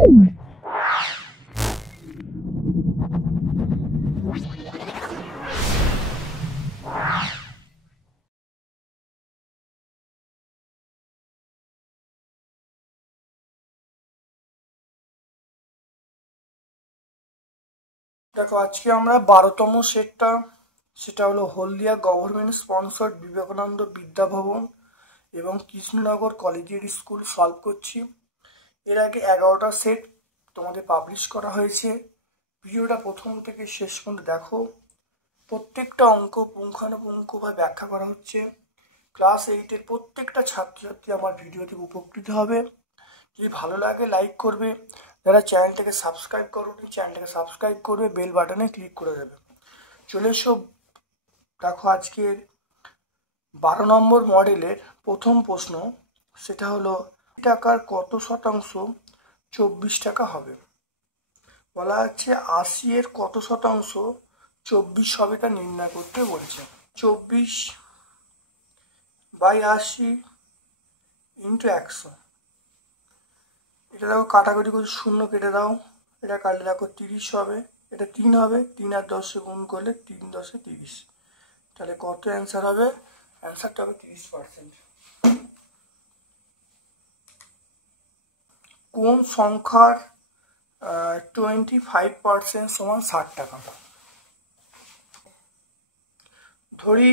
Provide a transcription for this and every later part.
দেখো আজকে আমরা 12তম সেটটা, সেটা হলো হলদিয়া গভর্নমেন্ট স্পন্সর্ড বিবেকানন্দ বিদ্যাভবন এবং কৃষ্ণনগর কলেজিয়েট স্কুল সলভ করছি। এর আগে 11টা সেট তোমাদের পাবলিশ করা হয়েছে। ভিডিওটা প্রথম থেকে শেষ পর্যন্ত দেখো, প্রত্যেকটা অঙ্ক পুঙ্খানুপুঙ্খভাবে ব্যাখ্যা করা হচ্ছে। ক্লাস 8-এর প্রত্যেকটা ছাত্রছাত্রী আমার ভিডিও থেকে উপকৃত হবে। যদি ভালো লাগে লাইক করবে, যারা চ্যানেলটাকে সাবস্ক্রাইব করোনি চ্যানেলটাকে সাবস্ক্রাইব করবে, বেল বাটনে ক্লিক করে দেবে। চলে এসো, দেখো আজকের 12 নম্বর মডেলের প্রথম প্রশ্ন, সেটা হলো টাকার কত শতাংশ 24 টাকা হবে। বলা হচ্ছে 80 এর কত শতাংশ 24 হবে তা নির্ণয় করতে বলছে। 24/80 ইন্টু 100। এটা দেখো কাটাকুটি করে শূন্য কেটে দাও, এটা কাটলে দেখো 30 হবে, এটা 3 হবে, 3 আর 10 গুণ করলে 3 10 30। তাহলে কত অ্যান্সার হবে? অ্যান্সারটা হবে 30%। কোন সংখ্যার 25% সমান 60 টাকা? ধরি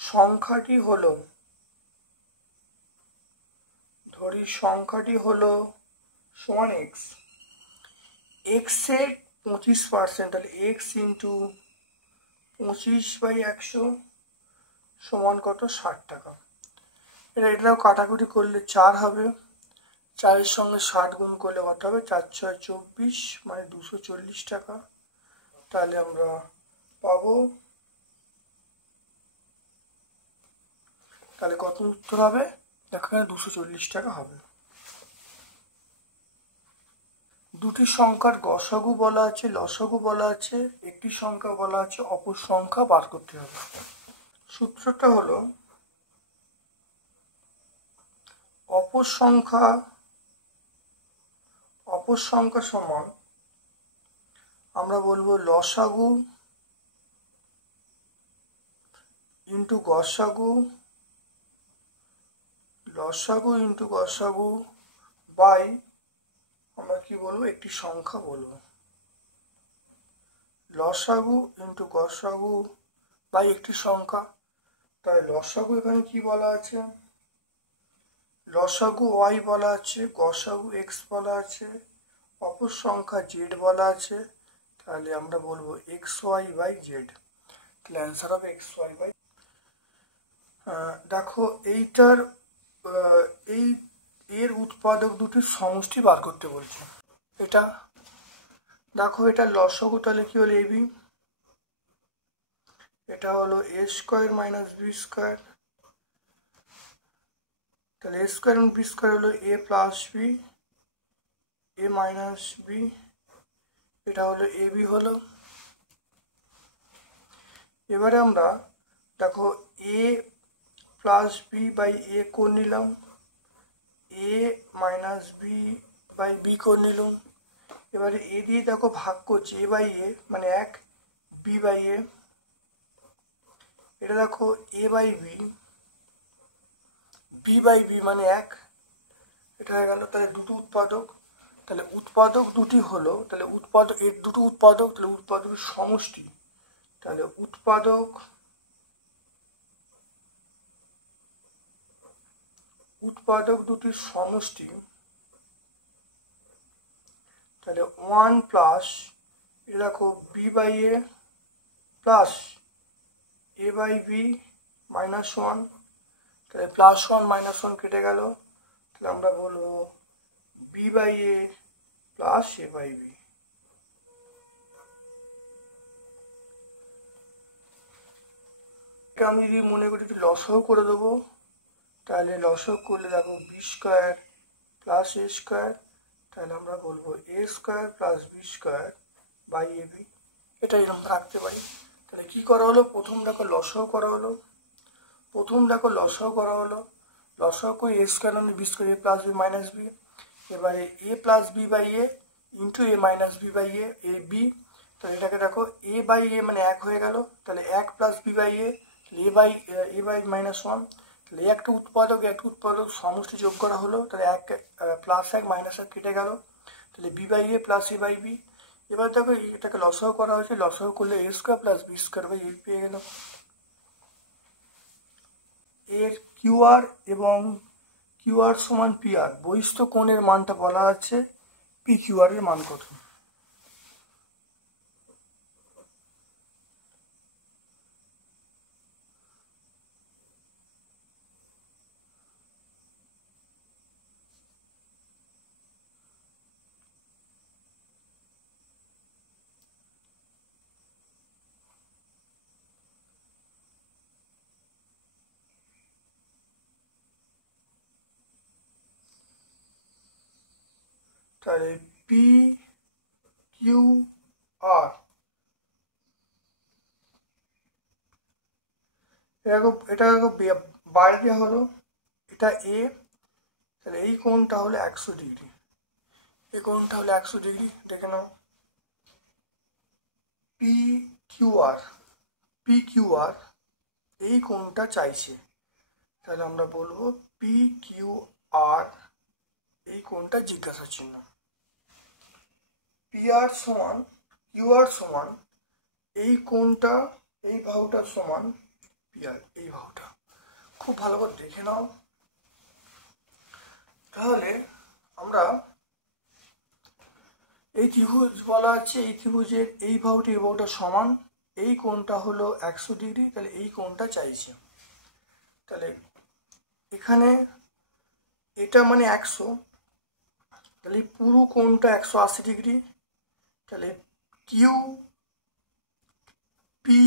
সংখ্যাটি হলো সমান এক্স। এক্সের 25%, তাহলে এক্স ইন্টু 25/100 সমান কত? 60 টাকা। এটাও কাটাকুটি করলে 4 হবে, 4-এর সঙ্গে 60 গুণ করলে কত হবে? 4 6 24, মানে 240 টাকা। তাহলে আমরা পাবো, তাহলে কত উত্তর হবে? দেখো এখানে 240 টাকা হবে। দুটি সংখ্যার গসাগু বলা আছে, লসাগু বলা আছে, একটি সংখ্যা বলা আছে অপর সংখ্যা বার করতে হবে। সূত্রটা হলো অপর সংখ্যা সমান, আমরা বলবো লসাগু ইন্টু গসাগু বাই, আমরা কি বলবো? একটি সংখ্যা বলবো। লসাগু ইন্টু গসাগু বাই একটি সংখ্যা। তাই লসাগু এখানে কি বলা আছে? লসাগু ওয়াই বলা আছে, গসাগু এক্স বলা আছে, অপর সংখ্যা জেড বলা আছে। তাহলে আমরা বলবো XY/Z। তাহলে অ্যান্সার হবে XY/। দেখো এইটার এর উৎপাদক দুটির সমষ্টি বার করতে বলছে। এটা দেখো, এটা লসাগু, তাহলে কি হলো? AB। এটা হলো A² - B², তাহলে A² - B² হলো A + B, A - B। এটা হলো AB হলো। এবারে আমরা দেখো A + B/A করে নিলাম, A - B/B করে নিলাম। এবারে A দিয়ে দেখো ভাগ করছি, A/A মানে 1, B/A। এটা দেখো A/B, B/B মানে 1। এটা হয়ে গেল। তাহলে দুটো উৎপাদক, তাহলে উৎপাদক দুটি হলো, তাহলে উৎপাদক এর দুটো উৎপাদক, তাহলে উৎপাদকের সমষ্টি। তাহলে উৎপাদক দুটির সমষ্টি, তাহলে 1 প্লাস, এটা দেখো B/A প্লাস A/B -1, তাহলে +1 -1 কেটে গেল। তাহলে আমরা বলবো B/A প্লাস A/B। আমি যদি মনে করি একটু লসাগু করে দেবো, তাহলে লসাগু করলে দেখো B² প্লাস A², তাহলে আমরা বলবো A² প্লাস B²/AB। এটা এরকম রাখতে পারি। তাহলে কি করা হলো? প্রথম দেখো লসাগু করা হলো, লসাগু করে এ স্কোয়ার মানে B square A plus B minus B. এবারে A plus B by A into A minus B by A B. তাহলে এটাকে দেখো এ বাই এ মানে 1 হয়ে গেল, তাহলে 1 plus B by a by -1। তাহলে একটা উৎপাদক সমষ্টি যোগ করা হলো, তাহলে 1 প্লাস 1 মাইনাস 1 কেটে গেল, তাহলে B by A plus A by B. এবার দেখো এটাকে লসাগু করা হয়েছে, লসাগু করলে A square plus B square by A পেয়ে গেল। এর কিউআর এবং কিউআর সমান পিআর, বহিস্থ কোণের মানটা বলা আছে, পি কিউআর এর মান কত? তাহলে পি কিউ আর, এটা বাইরে দেওয়া হলো, এটা এ, তাহলে এই কোণটা হলো 100 ডিগ্রি, এই কোণটা হলো 100 ডিগ্রি। দেখে নাও পি কিউ আর এই কোণটা চাইছে, তাহলে আমরা বলবো পি কিউ আর এই কোণটা জিজ্ঞাসা চিহ্ন। পিআর সমান কিউআর সমান এই কোণটা, এই বাহুটার সমান পিআর, এই বাহুটা। খুব ভালো করে দেখে নাও। তাহলে আমরা এই ত্রিভুজ বলা আছে, এই ত্রিভুজের এই বাহুটা এই বাহুটা সমান, এই কোণটা হলো 100 ডিগ্রি, তাহলে এই কোণটা চাইছে। তাহলে এখানে এটা মানে 100, তাহলে পুরো কোণটা 180 ডিগ্রি, তাহলে কিউ পি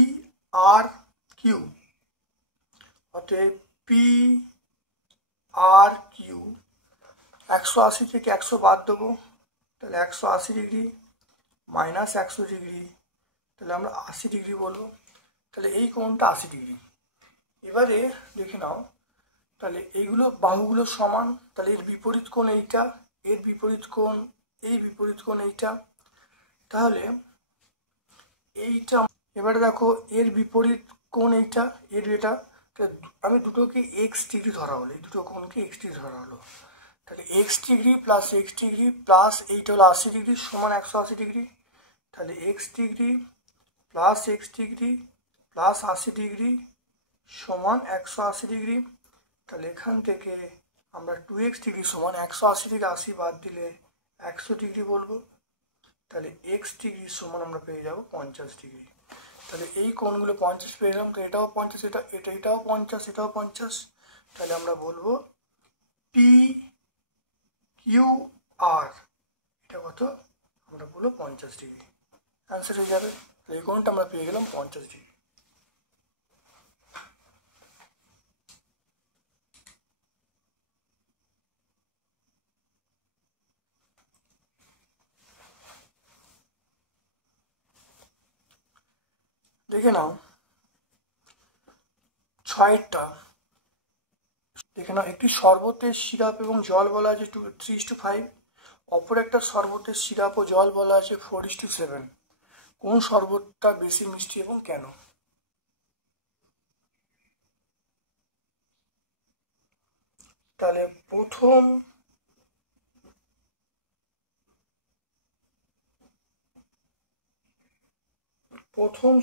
আর কিউ, অতএব পি আর কিউ 180 থেকে 100 বাদ দেবো, তাহলে 180 ডিগ্রি মাইনাস 100 ডিগ্রি, তাহলে আমরা 80 ডিগ্রি বলবো। তাহলে এই কোণটা 80 ডিগ্রি। এবারে দেখে নাও, তাহলে এইগুলো বাহুগুলো সমান, তাহলে এর বিপরীত কোণ এইটা, এর বিপরীত কোণ এই বিপরীত কোণ এইটা, তাহলে এইটা। এবারে দেখো এর বিপরীত কোণ এইটা, এর এটা, আমি দুটোকে এক্স ডিগ্রি ধরা হলো, এই দুটো কোণকে এক্স ডিগ্রি ধরা হলো, তাহলে x degree plus x degree plus এইটা হলো 80 ডিগ্রি সমান 180 ডিগ্রি, তাহলে x degree plus x degree plus 80 degree সমান 180 ডিগ্রি। তাহলে এখান থেকে আমরা 2x ডিগ্রি সমান 180 থেকে 80 বাদ দিলে 100 ডিগ্রি বলবো, তাহলে এক্স ডিগ্রি সমান আমরা পেয়ে যাবো 50 ডিগ্রি। তাহলে এই কোণগুলো 50 পেয়ে গেলাম, তো এটাও 50, এটাও 50, এটাও 50, তাহলে আমরা বলবো পি কিউ আর এটা কত, আমরা বলবো 50 ডিগ্রি, অ্যান্সার হয়ে যাবে। এই কোণটা আমরা পেয়ে গেলাম 50 ডিগ্রি। দেখে নাও 6টা, দেখে নাও একটি শরবতের সিরাপ এবং জল বলা আছে 3:5, অপর একটা শরবতের সিরাপ ও জল বলা আছে 4:7, কোন শরবতটা বেশি মিষ্টি এবং কেন? তাহলে প্রথম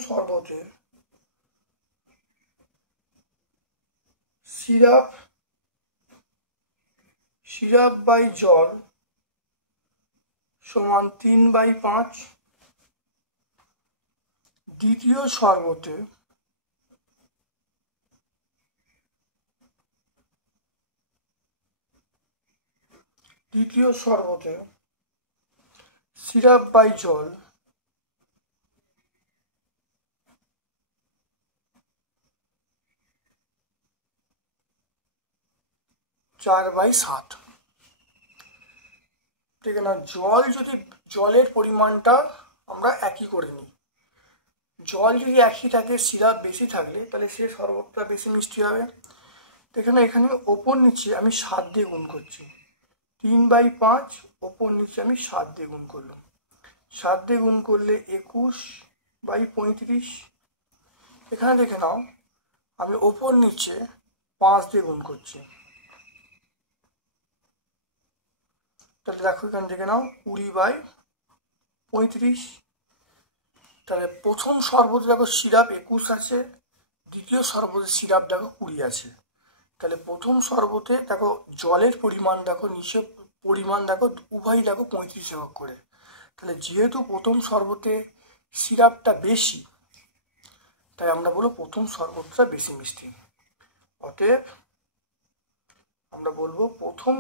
শরবতের সিরাপ বাই জল সমান 3/5, দ্বিতীয় শরবতে সিরাপ বাই জল 4/7, ঠিক আছে না? জলের পরিমাণটা আমরা একই করে নিই, জল যদি একই থাকে সিরাপ বেশি থাকলে তাহলে সে শরবতটা বেশি মিষ্টি হবে, দেখেন এখানে ওপর নিচে আমি 7 দিয়ে গুণ করছি, 3/5 ওপর নিচে আমি 7 দিয়ে গুণ করলাম। 7 দিয়ে গুণ করলে 21/35। এখানে দেখে নাও আমি ওপর নিচে 5 দিয়ে গুণ করছি, তাহলে দেখো এখানে দেখে নাও 20/35। তাহলে প্রথম সর্বদে দেখো সিরাপ 21 আছে, দ্বিতীয় সর্বদে সিরাপ দেখো 20 আছে। তাহলে প্রথম শরবতে দেখো জলের পরিমাণ দেখো নিচে পরিমাণ দেখো উভয়ই দেখো 35 একক করে। তাহলে যেহেতু প্রথম শরবতে সিরাপটা বেশি, তাই আমরা বলবো প্রথম শরবতটা বেশি মিষ্টি। অতএব আমরা বলবো প্রথম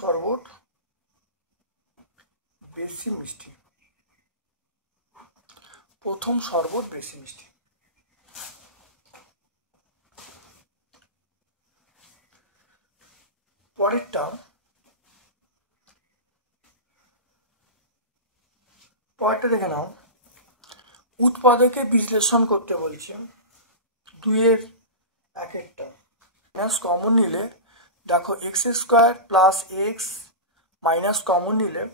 শরবত বেশি মিষ্টি। প্রথম শরবত বেশি মিষ্টি। পরেরটা দেখে নাও, উৎপাদকে বিশ্লেষণ করতে বলছে। 2-এর 1-একটা মাইনাস কমন নিলে দেখো x² plus x minus common নিলে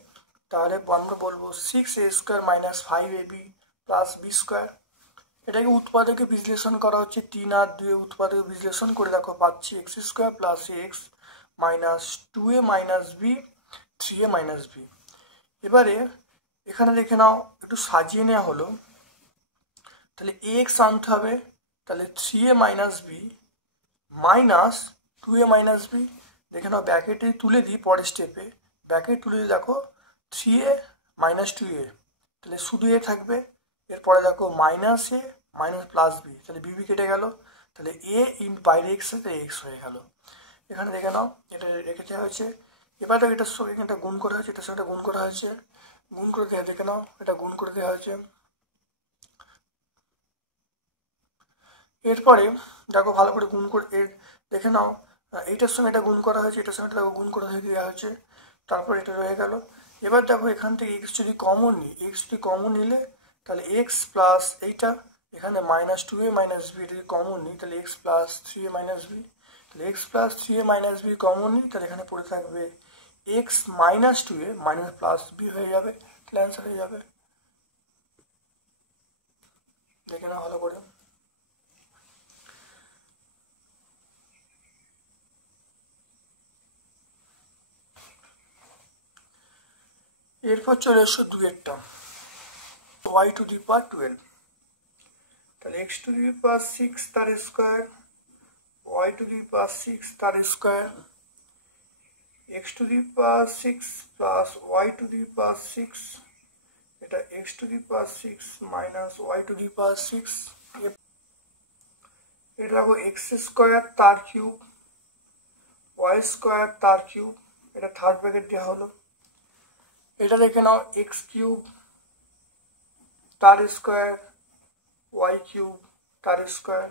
তাহলে আমরা বলবো 6a² minus 5ab plus b²। এটাকে উৎপাদকে বিশ্লেষণ করা হচ্ছে, 3 আর 2 উৎপাদকে বিশ্লেষণ করে দেখো পাচ্ছি x² plus x minus 2a minus b 3a minus B. এবারে এখানে দেখে নাও একটু সাজিয়ে নেওয়া হলো, তাহলে এক্স আনতে হবে, তাহলে 3a minus b minus 2a minus b. দেখে নাও ব্যাকেটে তুলে দিই, পরের স্টেপে ব্যাকেট তুলে দিই, দেখো 3a মাইনাস 2a, তাহলে শুধু এ থাকবে। এরপরে দেখো মাইনাস এ মাইনাস প্লাস বি, তাহলে বি কেটে গেল, তাহলে এ ইন বাইরে এক্স সাথে এক্স হয়ে গেল। এখানে দেখে নাও এটা রেখে দেওয়া হয়েছে। এবার দেখো এটার সঙ্গে এখানটা গুণ করা হয়েছে, এটার সঙ্গে গুণ করা হয়েছে, গুণ করে দেওয়া, দেখে নাও এটা গুণ করে দেওয়া হয়েছে। এরপরে দেখো ভালো করে গুণ করে দেখে নাও এইটার সঙ্গে এটা গুণ করা হয়েছে, এটার সঙ্গে দেখো গুণ করা হয়ে দেওয়া হয়েছে, তারপর এটা রয়ে গেল। এবার দেখো এখান থেকে এক্স যদি কমন নিই, এক্স যদি কমন নিলে তাহলে এক্স প্লাস এইটা এখানে মাইনাস 2a মাইনাস বি, এটা যদি কমন নিই তাহলে x plus 3a minus B, তাহলে x plus 3a minus B common নিই, তাহলে এখানে পড়ে থাকবে X minus 2a minus plus B হয়ে যাবে, তাহলে অ্যান্সার হয়ে যাবে। দেখে নাও ভালো করে। এরপর চলে এসো 2-এরটা, y টু দি পাওয়ার 12, তাহলে x টু দি পাওয়ার 6 তার square, y to the power 6 তার square, x to the power 6 plus y to the power 6, এটা x to the power 6 minus y to the power 6, এটা দেখো x² তার cube y² তার cube, এটা third bracket দেওয়া হলো। এটা দেখে নাও x³ তার স্কোয়ার y³ তার স্কোয়ার।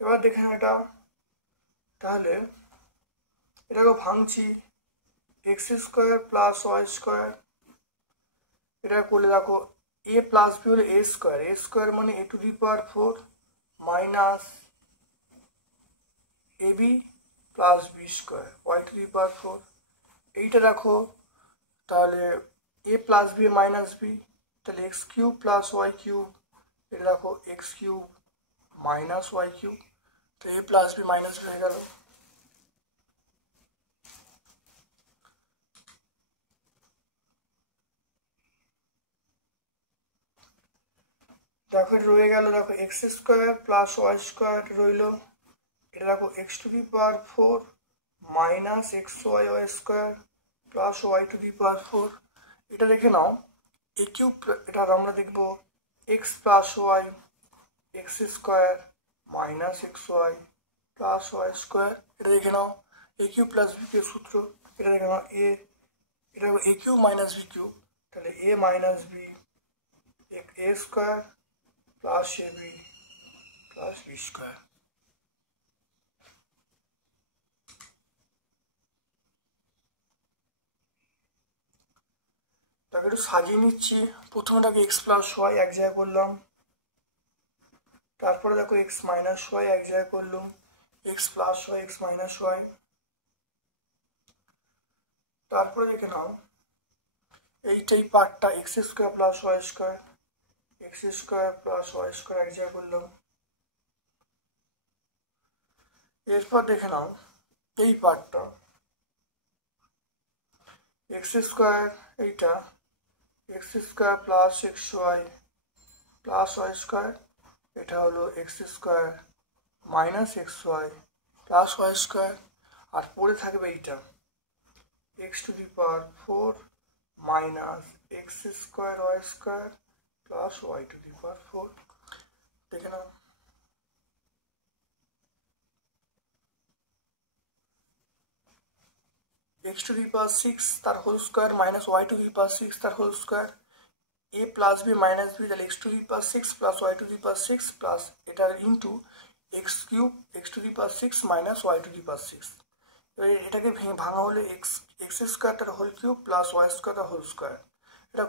এবার দেখে নাও এটা, তাহলে এটাকে ভাঙছি, x² প্লাস y², এটা করলে দেখো a প্লাস বি হলে a² মানে a to the power 4 minus ab plus b² y to the power 4। এইটা দেখো তাহলে a plus B minus B, তাহলে x³ প্লাস y³, এটা দেখো x³ মাইনাস y³, তো a plus B minus b হয়ে গেল। দেখো এটা রয়ে গেল, দেখো x² প্লাস y² রইল, এটা দেখো x to the power 4 minus xy² plus y to the power 4। এটা দেখে নাও a³ এটা আমরা দেখবো x plus y x² minus xy plus y², এটা দেখে নাও a³ প্লাস b এর সূত্র, এটা দেখে নাও এটা a³ মাইনাস b³ তাহলে a minus b a² plus ab plus b²। তাকে একটু সাজিয়ে নিচ্ছি। প্রথমটাকে এক্স প্লাস ওয়াই এক জায়গায় করলাম, তারপরে দেখো এক্স মাইনাস ওয়াই এক জায়গায় করলাম, X plus Y X minus Y. তারপরে দেখে নাও এই পার্টটা X square plus Y square, x square plus Y square এক জায়গায় করলাম। এরপর দেখে নাও এই পার্টটা এক্স স্কোয়ার, এইটা X square plus x Y plus Y square, এটা হলো X square minus x Y plus Y square. আর পড়ে থাকবে এইটা X to the power 4 minus X square Y square plus Y to the power 4। দেখে নাও x to the power 6 তার whole square minus y to the power 6 তার whole square, a plus b minus b, তাহলে x to the power 6 plus y to the power 6 plus এটা into x cube x to the power 6 minus y to the power 6। এবার এটাকে ভাঙা হলে X square তার whole cube plus Y square তার whole square, এটা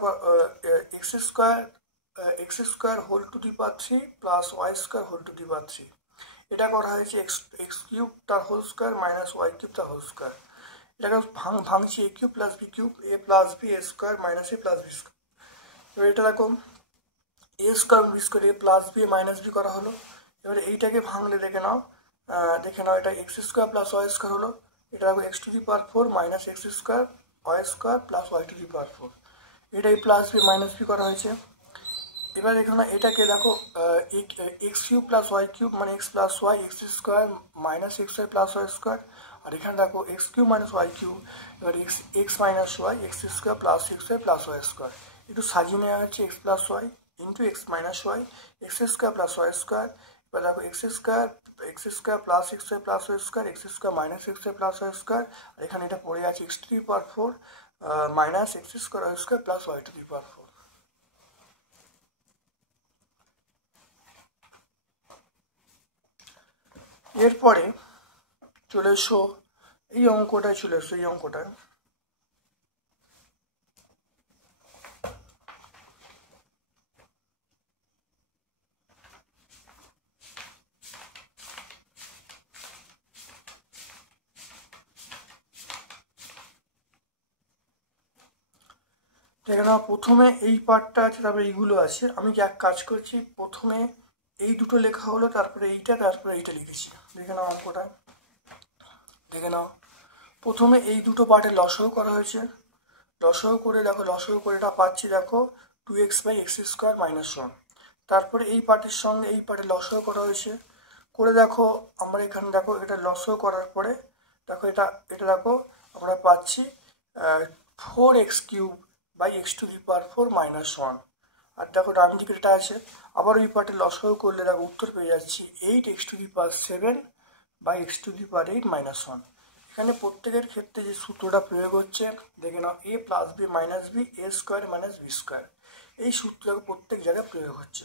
X square whole to the power 3 plus Y square whole to the power 3। এটা করা হয়েছে এক্স কিউব তার whole square minus Y cube তার হোল স্কোয়ার। এটাকে ভাঙছি A cube plus B cube, A plus B A square minus A plus B square. এবার এটা দেখো A square B square A plus B minus B করা হলো। এবারে এইটাকে ভাঙলে দেখে নাও এটা X square plus Y square হলো, এটা দেখো X to the power 4 minus X square Y square plus Y to the power 4, এটা এই প্লাস বি মাইনাস বি করা হয়েছে। এবার এখানে এটাকে দেখো x cube plus Y cube মানে X plus Y x square minus x Y plus Y square, আর এখানে দেখো x cube minus Y cube, এবার X minus Y x square plus x Y plus Y square. একটু সাজিয়ে নেওয়া হচ্ছে X plus Y into x minus Y x square plus Y square. এবার দেখো x square plus x Y plus Y square x square minus x Y plus Y square, আর এখানে এটা পড়ে আছে X to the power 4 minus X square Y square plus Y to the power 4। এরপরে চলে এসো এই অঙ্কটায়, চলে এসো এই অঙ্কটায়। দেখে নাও প্রথমে এই পার্টটা আছে, তারপরে এইগুলো আছে। আমি এক কাজ করছি, প্রথমে এই দুটো লেখা হলো, তারপরে এইটা লিখেছি। দেখে নাও অঙ্কটা, দেখে নাও প্রথমে এই দুটো পার্টে লসাগু করা হয়েছে। লসাগু করে দেখো, লসাগু করে এটা পাচ্ছি দেখো 2x by x square minus 1। তারপরে এই পার্টের সঙ্গে এই পার্টে লসাগু করা হয়েছে, করে দেখো আমরা এখানে দেখো এটা লসাগু করার পরে দেখো এটা দেখো আমরা পাচ্ছি 4x cube by x to the power 4 minus 1। আর দেখো ডান দিকে এটা আছে, আবার ওই পার্টে লসাগু করলে দেখো উত্তর পেয়ে যাচ্ছি 8x to the power 7 by x to the power 8 minus 1। এখানে প্রত্যেকের ক্ষেত্রে যে সূত্রটা প্রয়োগ হচ্ছে দেখে নাও a plus B minus b A square minus b square, এই সূত্রটা প্রত্যেক জায়গায় প্রয়োগ হচ্ছে।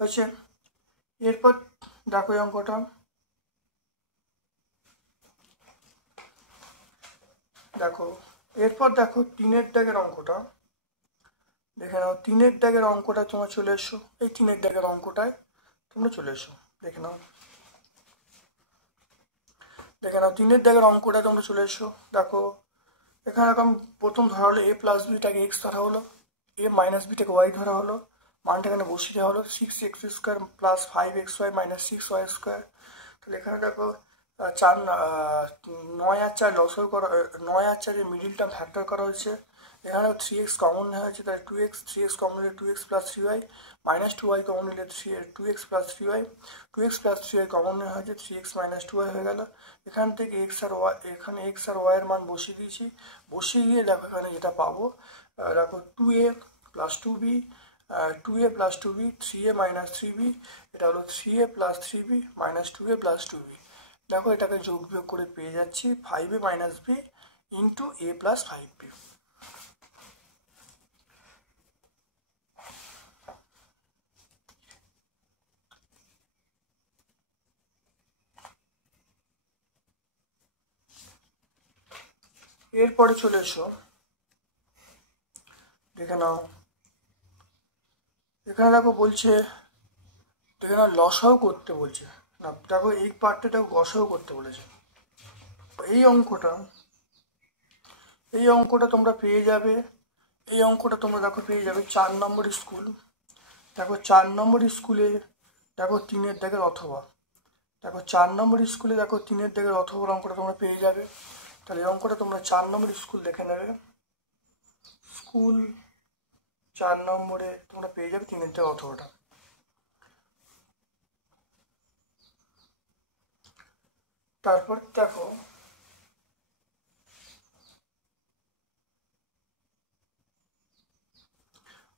হয়েছে। এরপর দেখো এই অঙ্কটা, দেখো এরপর দেখো 3-এর দাগের অঙ্কটা। দেখে নাও 3-এর দাগের অঙ্কটা তোমরা চলে এসো, এই 3-এর দাগের অঙ্কটায় তোমরা চলে এসো। দেখে নাও 3-এর দাগের অঙ্কটা তোমরা চলে এসো। দেখো এখানে এরকম প্রথম ধরা হলো এ প্লাস বিটাকে এক্স ধরা হলো, এ মাইনাস বিটাকে ওয়াই ধরা হলো, মানটা এখানে বসিয়ে দেওয়া হলো 6x square plus 5xy minus 6y square. তাহলে এখানে দেখো 9 আর 4 লসাগু করা, 9 আর 4 মিডিল টার্ম ফ্যাক্টর করা হয়েছে। এখানে 3x কমন নেওয়া হয়েছে, তাহলে 3x কমন নিলে 2x plus 3y minus 2y common নিলে 2x plus 3y, 2x plus 3y common নেওয়া হয়েছে 3x মাইনাস 2y হয়ে গেল। এখান থেকে এখানে x আর y এর মান বসিয়ে দিয়েছি, বসিয়ে দিয়ে দেখো এখানে যেটা পাবো দেখো 2a plus 2b 2a plus 2b 3a minus 3b, এটা হলো 3a plus 3b minus 2a plus 2b। দেখো এটাকে যোগ বিয়োগ করে পেয়ে যাচ্ছি 5a minus b into a plus 5b। এরপরে চলে এসো, দেখে নাও এখানে দেখো বলছে, দেখে নাও লসাও করতে বলছে না, দেখো এই পার্টটা দেখো গসাও করতে বলেছে। এই অঙ্কটা তোমরা পেয়ে যাবে, এই অঙ্কটা তোমরা দেখো পেয়ে যাবে 4 নম্বর স্কুল। দেখো 4 নম্বর স্কুলে দেখো 3-এর দাগের অথবা, দেখো 4 নম্বর স্কুলে দেখো 3-এর দাগের অথবা অঙ্কটা তোমরা পেয়ে যাবে। তাহলে এই অঙ্কটা তোমরা 4 নম্বর স্কুল দেখে নেবে, স্কুল 4 নম্বরে তোমরা পেয়ে যাবে 3-এর দাগের অথবাটা। তারপর দেখো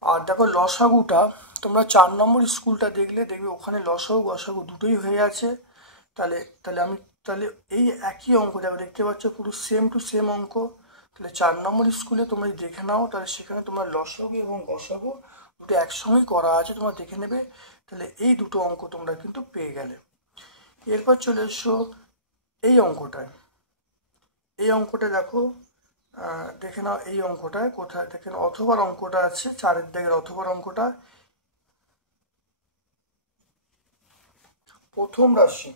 আর দেখো লসাগুটা তোমরা 4 নম্বর স্কুলটা দেখলে দেখবে ওখানে লসাগু গসাগু দুটোই হয়ে আছে। তাহলে তাহলে আমি তাহলে এই একই অঙ্ক দেখো দেখতে পাচ্ছ পুরো সেম টু সেম অঙ্ক। তাহলে 4 নম্বর স্কুলে তোমরা দেখে নাও, তাহলে সেখানে তোমার লসাগু এবং গসাগু দুটো একসঙ্গেই করা আছে, তোমরা দেখে নেবে। তাহলে এই দুটো অঙ্ক তোমরা কিন্তু পেয়ে গেলে। এরপর চলে এসো এই অঙ্কটায়, এই অঙ্কটা দেখো দেখে নাও এই অঙ্কটায় কোথায় দেখেন অথবার অঙ্কটা আছে, 4-এর দাগের অথবার অঙ্কটা। প্রথম রাশি,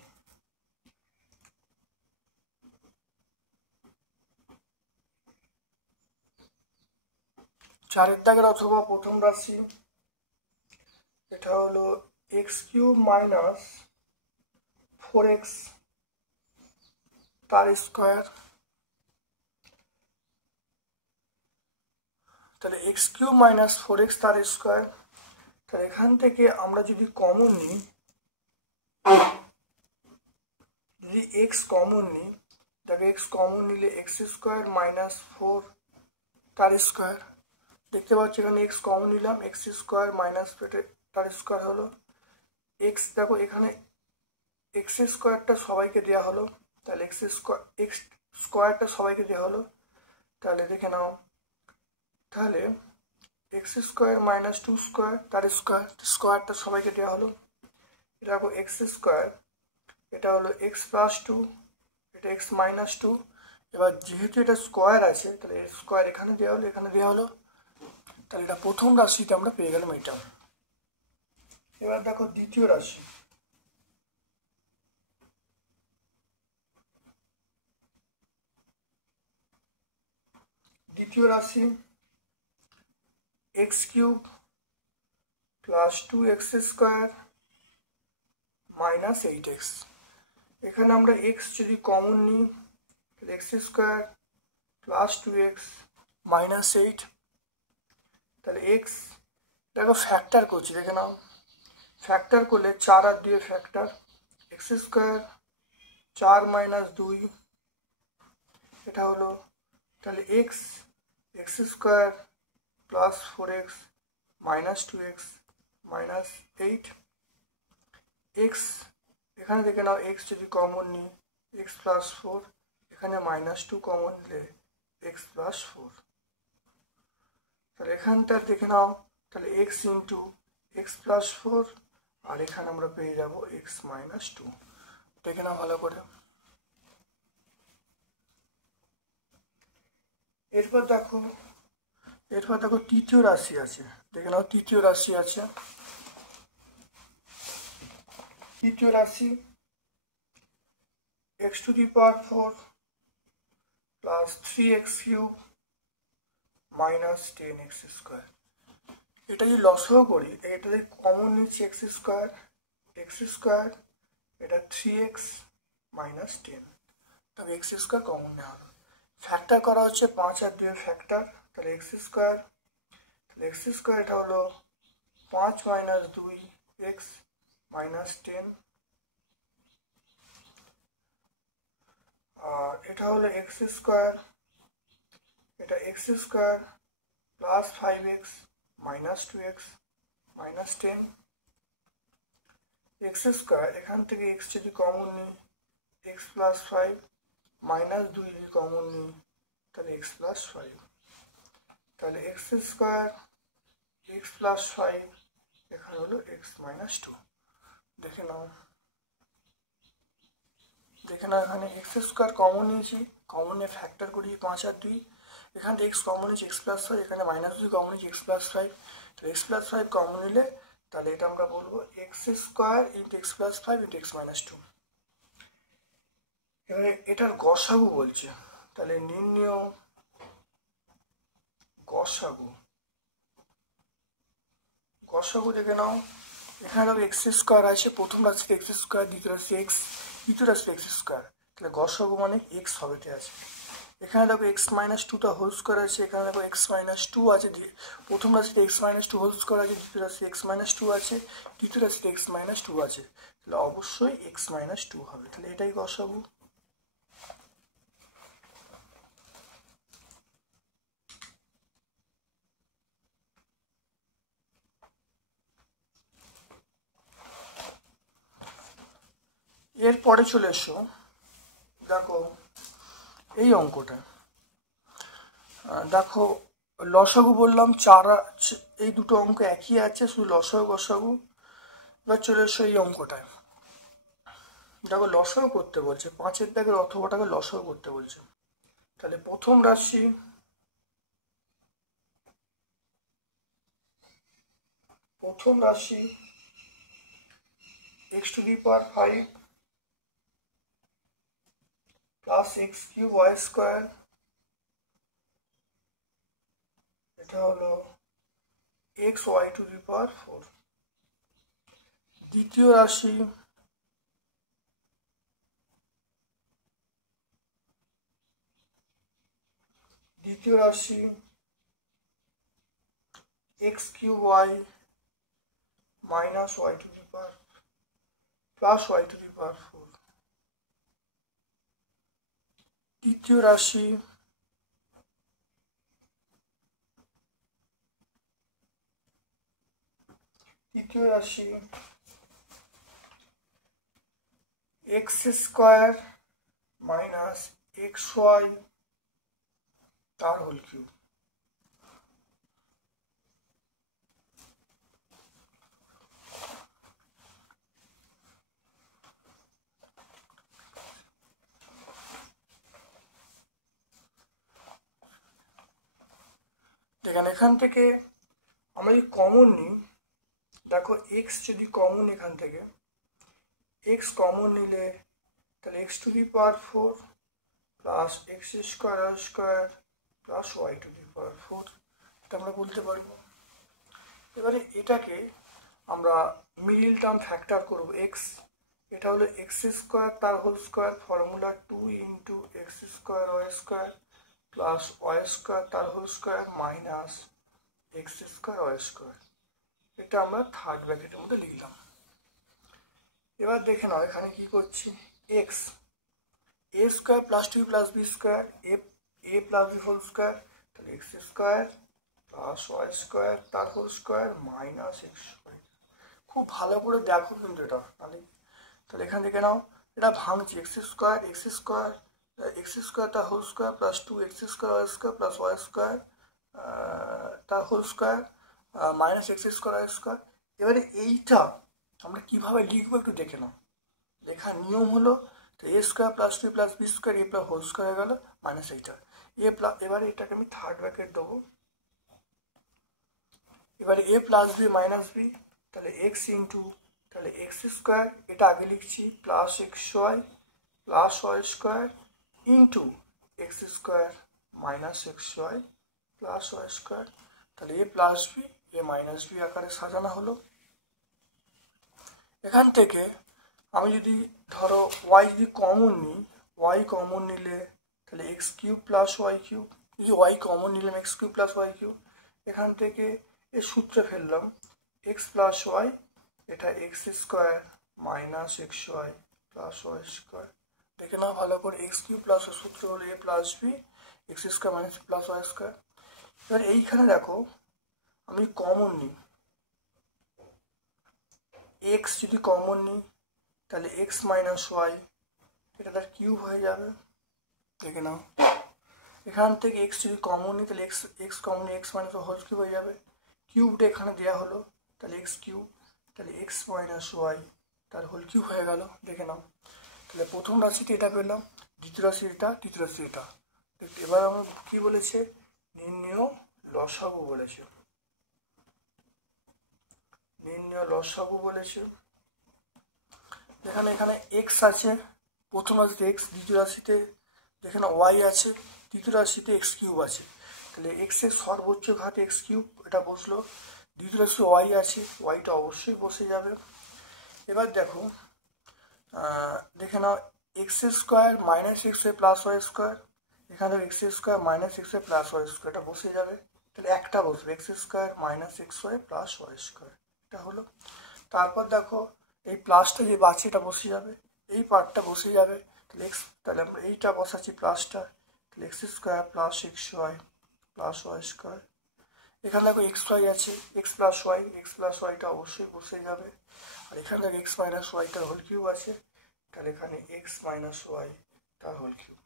চারের দাগের অথবা প্রথম রাশি, এটা হলো x³ মাইনাস 4x তার স্কোয়ার। তাহলে x³ মাইনাস 4x তার স্কোয়ার। তাহলে এখান থেকে আমরা যদি কমন নিই, যদি x কমন নিই, দেখো x কমন নিলে x² মাইনাস 4 তার স্কোয়ার। দেখতে পাচ্ছি এখানে x কমন নিলাম, x² মাইনাস তার স্কোয়ার হলো x। দেখো এখানে x² সবাইকে দেওয়া হলো, তাহলে x² সবাইকে দেওয়া হলো। তাহলে দেখে নাও, তাহলে x² মাইনাস 2² তার স্কোয়ারটা সবাইকে দেওয়া হলো। এটা দেখো x², এটা হলো x প্লাস 2, এটা x মাইনাস 2। এবার যেহেতু এটা স্কোয়ার আছে তাহলে স্কোয়ার এখানে দেওয়া হলো, এখানে দেওয়া হলো। তাহলে এটা প্রথম রাশিতে আমরা পেয়ে গেলাম এটা। এবার দেখো দ্বিতীয় রাশি, দ্বিতীয় রাশি x³ plus 2x² minus 8x। এখানে আমরা x যদি কমন নিই তাহলে x² প্লাস 2x মাইনাস 8। তাহলে x দেখো ফ্যাক্টর করছি, দেখে নাও ফ্যাক্টর করলে 4 আর 2 ফ্যাক্টর, x² 4 মাইনাস 2 এটা হলো। তাহলে x² plus 4x minus 2x minus 8। x এখানে দেখে নাও x যদি কমন নিই x প্লাস 4, এখানে মাইনাস 2 কমন নিলে x প্লাস 4। তাহলে এখানটা দেখে নাও, তাহলে x ইন্টু x প্লাস 4, আর এখানে আমরা পেয়ে যাব x মাইনাস 2। দেখে নাও ভালো করে। এরপর দেখো তৃতীয় রাশি আছে, দেখে নাও তৃতীয় রাশি আছে। তৃতীয় রাশি x⁴ plus 3x³ minus 10x²। এটা যদি লসও করি, এটা যদি কমন নিচ্ছি x², এটা 3x মাইনাস 10, তবে x² কমন নেওয়া হলো। ফ্যাক্টর করা হচ্ছে 5 আর 2 ফ্যাক্টর, তাহলে x², তাহলে x² এটা হলো 5 মাইনাস 2x মাইনাস 10, আর এটা হলো x², এটা x² plus 5x minus 2x minus 10। x² এখান থেকে x যদি কমন নিই x প্লাস 5 মাইনাস 2 যদি কমন নিই তাহলে x প্লাস 5। তাহলে x² x প্লাস 5 এখানে হলো x মাইনাস 2। দেখে নাও এখানে x² কমন নিয়েছি, কমন নিয়ে ফ্যাক্টর করি 5 আর 2, এখান থেকে এক্স কমন নিচ্ছে x+5, এখানে -2 কমন নিচ্ছে x+5, তো x+5 কমন নিলে তাহলে এটা আমরা বলবো x² × x+5 × x-2। এবারে এটার গসাগু বলছে, তাহলে নির্ণয় গসাগু। গসাগু দেখে নাও, এখানে দেখো x² আছে, প্রথম রাশি x², দ্বিতীয় রাশি x, তৃতীয় রাশি x², তাহলে গসাগু মানে x হবেতে আছে। এখানে দেখো x-2টা হোল স্কোয়ার আছে, এখানে দেখো x-2 আছে, প্রথম রাশিতে x-2 হোল স্কোয়ার আছে, দ্বিতীয় রাশি x-2 আছে, তৃতীয় রাশিতে x-2 আছে, তাহলে অবশ্যই x-2 হবে, তাহলে এটাই গসাগু। এরপরে চলে এসো, দেখো এই অঙ্কটা, দেখো লসাগু বললাম 4, এই দুটো অঙ্ক একই আছে, শুধু লসাগু গসাগু। এবার চলে এসো এই অঙ্কটায়, দেখো লসাগু করতে বলছে, 5-এর দাগের অথবাটাকে লসাগু করতে বলছে। তাহলে প্রথম রাশি x⁵ প্লাস x³ এটা হলো xy⁴। দ্বিতীয় রাশি x³ minus y⁴ plus y⁴। তৃতীয় রাশি x² মাইনাস xy তার হোল কিউব। দেখেন এখান থেকে আমরা যদি কমন নিই, দেখো এক্স যদি কমন, এখান থেকে এক্স কমন নিলে তাহলে x⁴ plus x² plus y⁴ এটা আমরা বলতে পারবো। এবারে এটাকে আমরা মিডিল টার্ম ফ্যাক্টর করব x, এটা হলো x² তার whole square, formula 2 × x² plus y² তার হোল স্কোয়ার মাইনাস x² এটা আমরা থার্ড ব্র্যাকেটের মধ্যে লিখলাম। এবার দেখে নাও এখানে কি করছি, x a² plus 2 plus b² a plus b whole square, তাহলে x² প্লাস y² তার হোল স্কোয়ার মাইনাস x²। খুব ভালো করে দেখো কিন্তু এটা, তাহলে এখান থেকে নাও এটা ভাঙছি, x² তার whole square plus 2 x² plus y² তার হোল স্কোয়ার মাইনাস x²। এবারে এইটা আমরা কিভাবে লিখবো একটু দেখে নাও। লেখার নিয়ম হলো, তো a² plus 2 plus b² a plus whole square হয়ে গেল মাইনাস এইটা এ প্লাস, এবারে এটাকে আমি থার্ড ব্র্যাকেট দেবো। এবারে a plus B minus B, তাহলে x ইন্টু, তাহলে x² এটা আগে লিখছি plus xy plus y² into x² minus xy plus y², তাহলে a plus B a minus b আকারে সাজানো হলো। এখান থেকে আমি যদি ধরো y যদি কমন নিই, y কমন নিলে তাহলে x³ প্লাস y³, যদি y কমন নিলাম x³ প্লাস y³, এখান থেকে এর সূত্রে ফেললাম x প্লাস y, এটা x² minus xy plus y²। দেখে নাও ভালো করে, x³ প্লাস সূত্র হলো a plus b x² minus plus y²। এবার এইখানে দেখো আমি কমন নিই, x যদি কমন নিই তাহলে x মাইনাস ওয়াই এটা তার কিউব হয়ে যাবে। দেখে নাও এখান থেকে x যদি কমন নিই তাহলে x common x minus whole cube হয়ে যাবে, কিউবটা এখানে দেওয়া হলো, তাহলে x³ তাহলে x মাইনাস ওয়াই তার হোল কিউব হয়ে গেল। দেখে নাও, তাহলে প্রথম রাশিতে এটা পেলাম, দ্বিতীয় রাশি এটা, তৃতীয় রাশি এটা। এবার আমরা কি বলেছে, নির্ণেয় লসাগু বলেছে, নির্ণেয় লসাগু বলেছে। এখানে এক্স আছে, প্রথম রাশিতে এক্স, দ্বিতীয় রাশিতে যেখানে ওয়াই আছে, তৃতীয় রাশিতে এক্স কিউব আছে। তাহলে এক্স এর সর্বোচ্চ ঘাত এক্স কিউব, এটা বসলো। দ্বিতীয় রাশি ওয়াই আছে, ওয়াইটা অবশ্যই বসে যাবে। এবার দেখো দেখে নাও X square minus x Y plus Y square, এখানে X square minus x Y plus Y square, এটা বসে যাবে। তাহলে একটা বসবে X square minus x Y plus Y square, এটা হলো। তারপর দেখো এই প্লাসটা যে বাঁচে এটা বসে যাবে, এই পার্টটা বসে যাবে। তাহলে আমরা এইটা বসাচ্ছি প্লাসটা, তাহলে x square plus x Y plus Y square. এখানে দেখো এক্স ওয়াই আছে, এক্স প্লাস ওয়াইটা অবশ্যই বসে যাবে। আর এখানে দেখো এক্স মাইনাস ওয়াইটার হোল কিউব আছে, তাহলে এখানে এক্স মাইনাস ওয়াই তার হোল কিউব।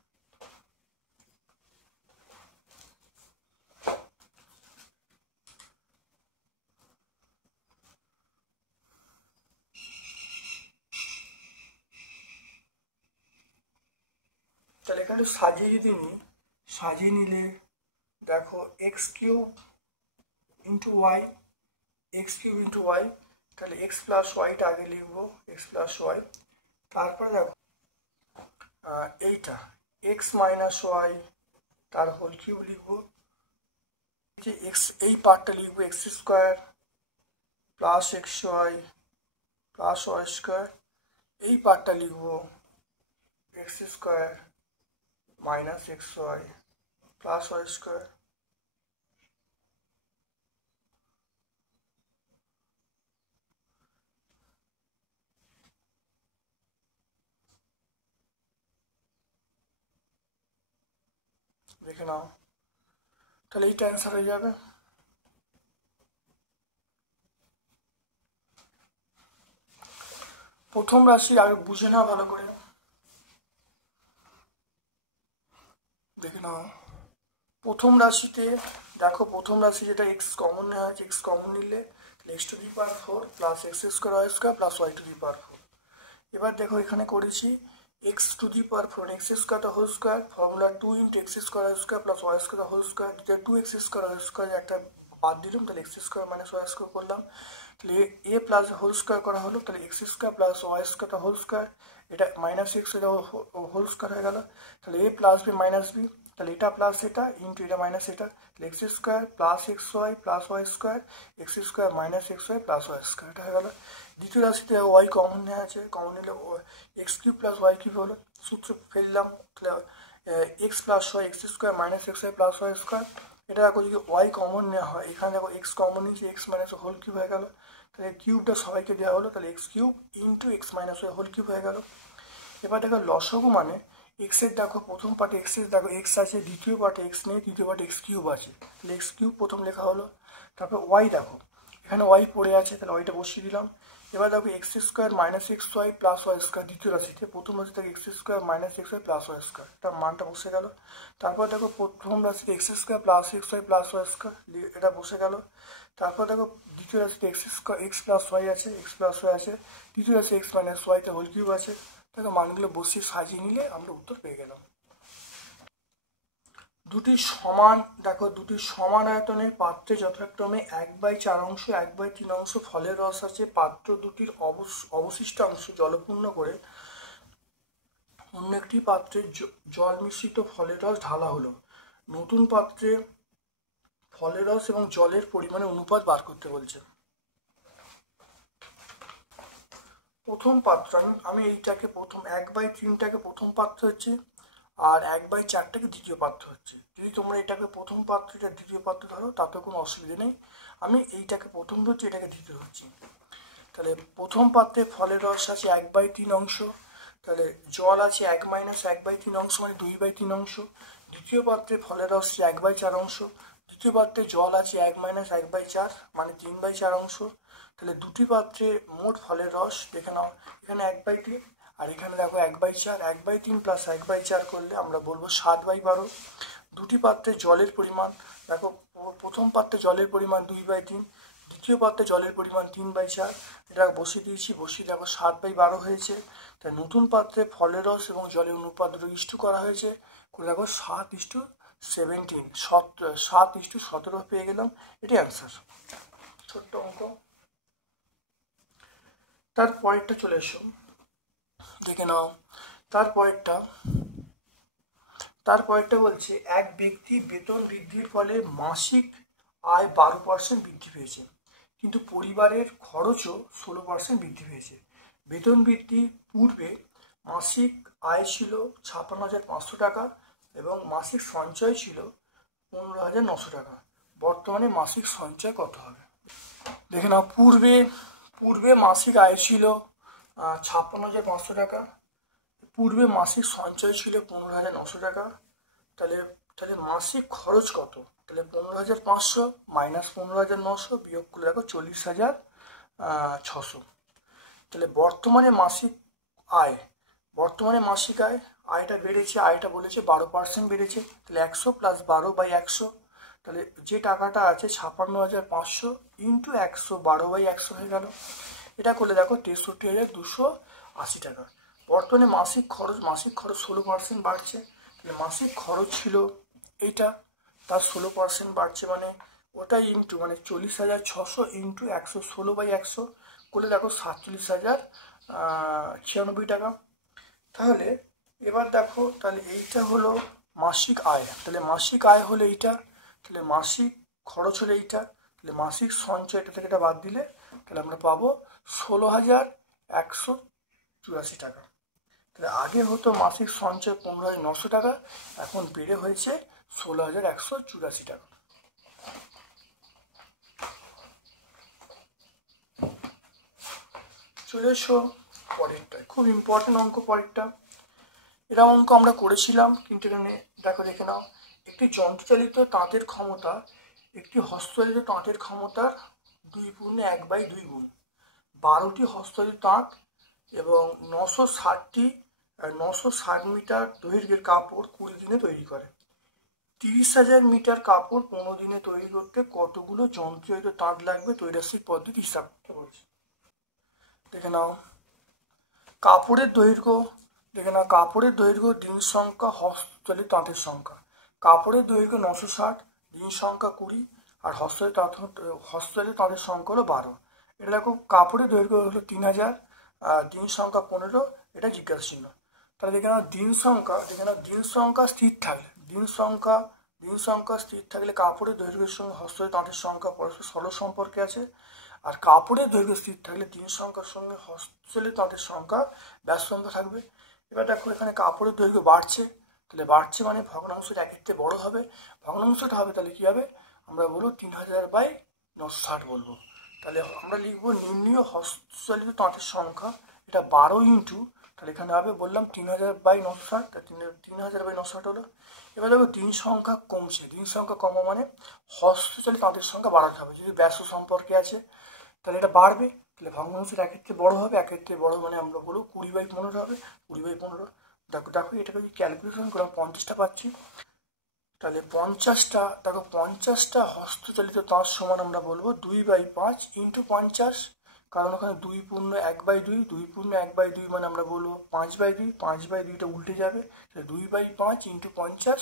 তাহলে এখানে সাজিয়ে যদি নিই, সাজিয়ে নিলে দেখো x cube into y, x cube into y, তাহলে এক্স প্লাস ওয়াইটা আগে লিখবো, এক্স প্লাস ওয়াই। তারপরে দেখো এইটা এক্স মাইনাস ওয়াই তার হোল কিউব লিখবো। যে এক্স এই পার্টটা লিখবো x square plus x Y plus Y square, এই পার্টটা লিখবো x square minus x Y plus Y square. দেখে নাও, তাহলে এইটা অ্যান্সার হয়ে যাবে। প্রথম রাশি আগে বুঝে নাও ভালো করে, দেখে নাও। প্রথম রাশিতে দেখো, প্রথম রাশি যেটা এক্স কমন নেওয়া হয়েছে, এক্স কমন নিলে X to the power 4 plus X square Y square plus Y to the power 4। এবার দেখো এখানে করেছি X to the power 4 X square the whole square, formula 2 into X square Y square plus Y square the whole square. যেটা 2 x square Y square একটা বাদ দিলাম, তাহলে x square minus y square করলাম। তাহলে এ প্লাস হোল স্কোয়ার করা হলো, তাহলে x square plus Y square the whole square, এটা মাইনাস এক্স এটা হোল স্কোয়ার হয়ে গেল। তাহলে a plus B minus B, তাহলে এটা প্লাস এটা ইন্টু এটা মাইনাস এটা, তাহলে x square plus x Y plus Y square, x square minus x Y plus Y square, এটা হয়ে গেল। দ্বিতীয় রাশিতে ওয়াই কমন নেওয়া আছে, কমন নিলে x cube plus Y cube হলো, সূত্র ফেললাম, তাহলে x plus Y x square minus x Y plus Y square. এটা দেখো যদি ওয়াই কমন নেওয়া হয়, এখানে দেখো এক্স কমন নিয়েছে, এক্স মাইনাস হোল কিউব হয়ে গেল, তাহলে কিউবটা সবাইকে দেওয়া হলো, তাহলে x cube into x minus y whole cube হয়ে গেল। এবার দেখো লসাগু মানে এক্সের দেখো প্রথম পার্টে এক্সের দেখো এক্স আছে, দ্বিতীয় পার্টে এক্স নেই, তৃতীয় পার্টে এক্স কিউব আছে, তাহলে এক্স কিউব প্রথম লেখা হলো। তারপর ওয়াই দেখো এখানে ওয়াই পড়ে আছে, তাহলে ওয়াইটা বসিয়ে দিলাম। এবার দেখো x square minus x Y plus Y square, দ্বিতীয় রাশিতে, প্রথম রাশিতে x square minus x Y plus Y square, তার মানটা বসে গেল। তারপর দেখো প্রথম রাশিতে x square plus x Y plus Y square, এটা বসে গেল। তারপর দেখো দ্বিতীয় রাশিতে x square x plus y আছে, এক্স প্লাস ওয়াই আছে, তৃতীয় রাশি এক্স মাইনাস ওয়াইতে হোল কিউব আছে। দেখো মানগুলো বসিয়ে সাজিয়ে নিলে আমরা উত্তর পেয়ে গেলাম। দুটি সমান আয়তনের পাত্রে যথাক্রমে 1/4 অংশ 1/3 অংশ ফলের রস আছে। পাত্র দুটির অবশিষ্ট অংশ জলপূর্ণ করে অন্য একটি পাত্রে জল মিশ্রিত ফলের রস ঢালা হলো। নতুন পাত্রে ফলের রস এবং জলের পরিমাণের অনুপাত বার করতে বলছে। প্রথম পাত্র আমি এইটাকে প্রথম 1/3টাকে প্রথম পাত্র হচ্ছে, আর 1/4টাকে দ্বিতীয় পাত্র হচ্ছে। যদি তোমরা এটাকে প্রথম পাত্র এটা দ্বিতীয় পাত্র ধরো তাতে কোনো অসুবিধা নেই, আমি এইটাকে প্রথম ধরছি, এটাকে দ্বিতীয় ধরছি। তাহলে প্রথম পাত্রে ফলের রস আছে 1/3 অংশ, তাহলে জল আছে 1 - 1/3 অংশ মানে 2/3 অংশ। দ্বিতীয় পাত্রে ফলের রস 1/4 অংশ, দ্বিতীয় পাত্রে জল আছে 1 - 1/4 মানে 3/4 অংশ। তাহলে দুটি পাত্রে মোট ফলের রস দেখে নাও, এখানে 1/3 আর এখানে দেখো 1/4, 1/3 প্লাস 1/4 করলে আমরা বলবো 7/12। দুটি পাত্রে জলের পরিমাণ দেখো, প্রথম পাত্রে জলের পরিমাণ 2/3, দ্বিতীয় পাত্রে জলের পরিমাণ 3/4, এটা বসিয়ে দিয়েছি, বসিয়ে দেখো 7/12 হয়েছে। তাই নতুন পাত্রে ফলের রস এবং জলের অনুপাত ইস্টু করা হয়েছে, করে দেখো 7:17, 7:17 পেয়ে গেলাম। এটি অ্যান্সার, ছোট্ট অঙ্ক। তার পরেরটা চলে এসো, দেখে নাও। তারপরেরটা বলছে এক ব্যক্তি বেতন বৃদ্ধির ফলে মাসিক আয় 12% বৃদ্ধি পেয়েছে, কিন্তু পরিবারের খরচও 16% বৃদ্ধি পেয়েছে। বেতন বৃদ্ধি পূর্বে মাসিক আয় ছিল 56,500 টাকা এবং মাসিক সঞ্চয় ছিল 15,900 টাকা। বর্তমানে মাসিক সঞ্চয় কত হবে? দেখে নাও, পূর্বে মাসিক আয় ছিল 56,500 টাকা, পূর্বে মাসিক সঞ্চয় ছিল 15,900 টাকা। তাহলে মাসিক খরচ কত? তাহলে 15,500 মাইনাস 15,900 বিয়োগ করে দেখো 40,600। তাহলে বর্তমানে মাসিক আয়টা বেড়েছে, আয়টা বলেছে 12% বেড়েছে। তাহলে 100 প্লাস 12/100, তাহলে যে টাকাটা আছে 56,500 ইন্টু 100, 12/100 হয়ে গেল। এটা করলে দেখো 63,280 টাকা। বর্তমানে মাসিক খরচ 16% বাড়ছে। তাহলে মাসিক খরচ ছিল এইটা, তার 16% বাড়ছে, মানে ওটা ইন্টু মানে 40,600 ইন্টু 100, 16/100 করলে দেখো 47,096 টাকা। তাহলে এবার দেখো, তাহলে এইটা হলো মাসিক আয়, তাহলে মাসিক আয় হলো এইটা, তাহলে মাসিক খরচ হলো এইটা, তাহলে মাসিক সঞ্চয় এটা থেকে এটা বাদ দিলে তাহলে আমরা পাবো 16,184 টাকা। তাহলে আগে হতো মাসিক সঞ্চয় 15,900 টাকা, এখন বেড়ে হয়েছে 16,184 টাকা। চলে এসো পরেরটায়, খুব ইম্পর্টেন্ট অঙ্ক পরেরটা। এরা অঙ্ক আমরা করেছিলাম, কিন্তু এখানে দেখে নাও, একটি যন্ত্রচালিত তাঁতের ক্ষমতা একটি হস্তচালিত তাঁতের ক্ষমতার 2/1/2 গুণ। 12টি হস্তচালিত তাঁত এবং 960 মিটার দৈর্ঘ্যের কাপড় 20 দিনে তৈরি করে। 30,000 মিটার কাপড় 15 দিনে তৈরি করতে কতগুলো যন্ত্রচালিত তাঁত লাগবে? তৈরাসিক পদ্ধতি হিসাব করতে বলছে। দেখে নাও, কাপড়ের দৈর্ঘ্য, দিন সংখ্যা, হস্তচালিত তাঁতের সংখ্যা। কাপড়ের দৈর্ঘ্য 960, দিন সংখ্যা 20, আর হস্তচালিত তাঁতের সংখ্যা হলো 12। এটা দেখো, কাপড়ের দৈর্ঘ্য হলো 3,000, দিন সংখ্যা 15, এটা জিজ্ঞাসা চিহ্ন। তাহলে দেখে নাও দিন সংখ্যা স্থির থাকলে কাপড়ের দৈর্ঘ্যের সঙ্গে হস্তচালিত তাঁতের সংখ্যা পরস্পর সরল সম্পর্কে আছে, আর কাপড়ের দৈর্ঘ্য স্থির থাকলে দিন সংখ্যার সঙ্গে হস্তচালিত তাঁতের সংখ্যা ব্যাস সংখ্যা থাকবে। এবার দেখো, এখানে কাপড়ের দৈর্ঘ্য বাড়ছে, তাহলে বাড়ছে মানে ভগ্নাংশটা একের থেকে বড় হবে। ভগ্নাংশটা হবে তাহলে কি হবে? আমরা বলবো 3,000/960 বলবো। তাহলে আমরা লিখবো নির্ণীয় হস্তচালিত তাঁতের সংখ্যা, এটা 12 ইন্টু, তাহলে এখানে হবে বললাম 3,000/960, তা 3,000/960 হলো। এবার দেখো দিন সংখ্যা কমছে, দিন সংখ্যা কমা মানে হস্তচালিত তাঁতের সংখ্যা বাড়াতে হবে, যদি ব্যাস সম্পর্কে আছে তাহলে এটা বাড়বে। তাহলে ভগ্নাংশটা একের থেকে বড় হবে, একের থেকে বড় মানে আমরা বলবো 20/15 হবে, 20/15। দেখো এটাকে যদি ক্যালকুলেশন করে 50টা পাচ্ছি, তাহলে 50টা হস্তচালিত তাঁত সমান আমরা বলবো 2/5 ইন্টু 50, কারণ ওখানে 2/1/2, 2/1/2 মানে আমরা বলবো 5/2, 5/2টা উল্টে যাবে, তাহলে 2/5 ইন্টু 50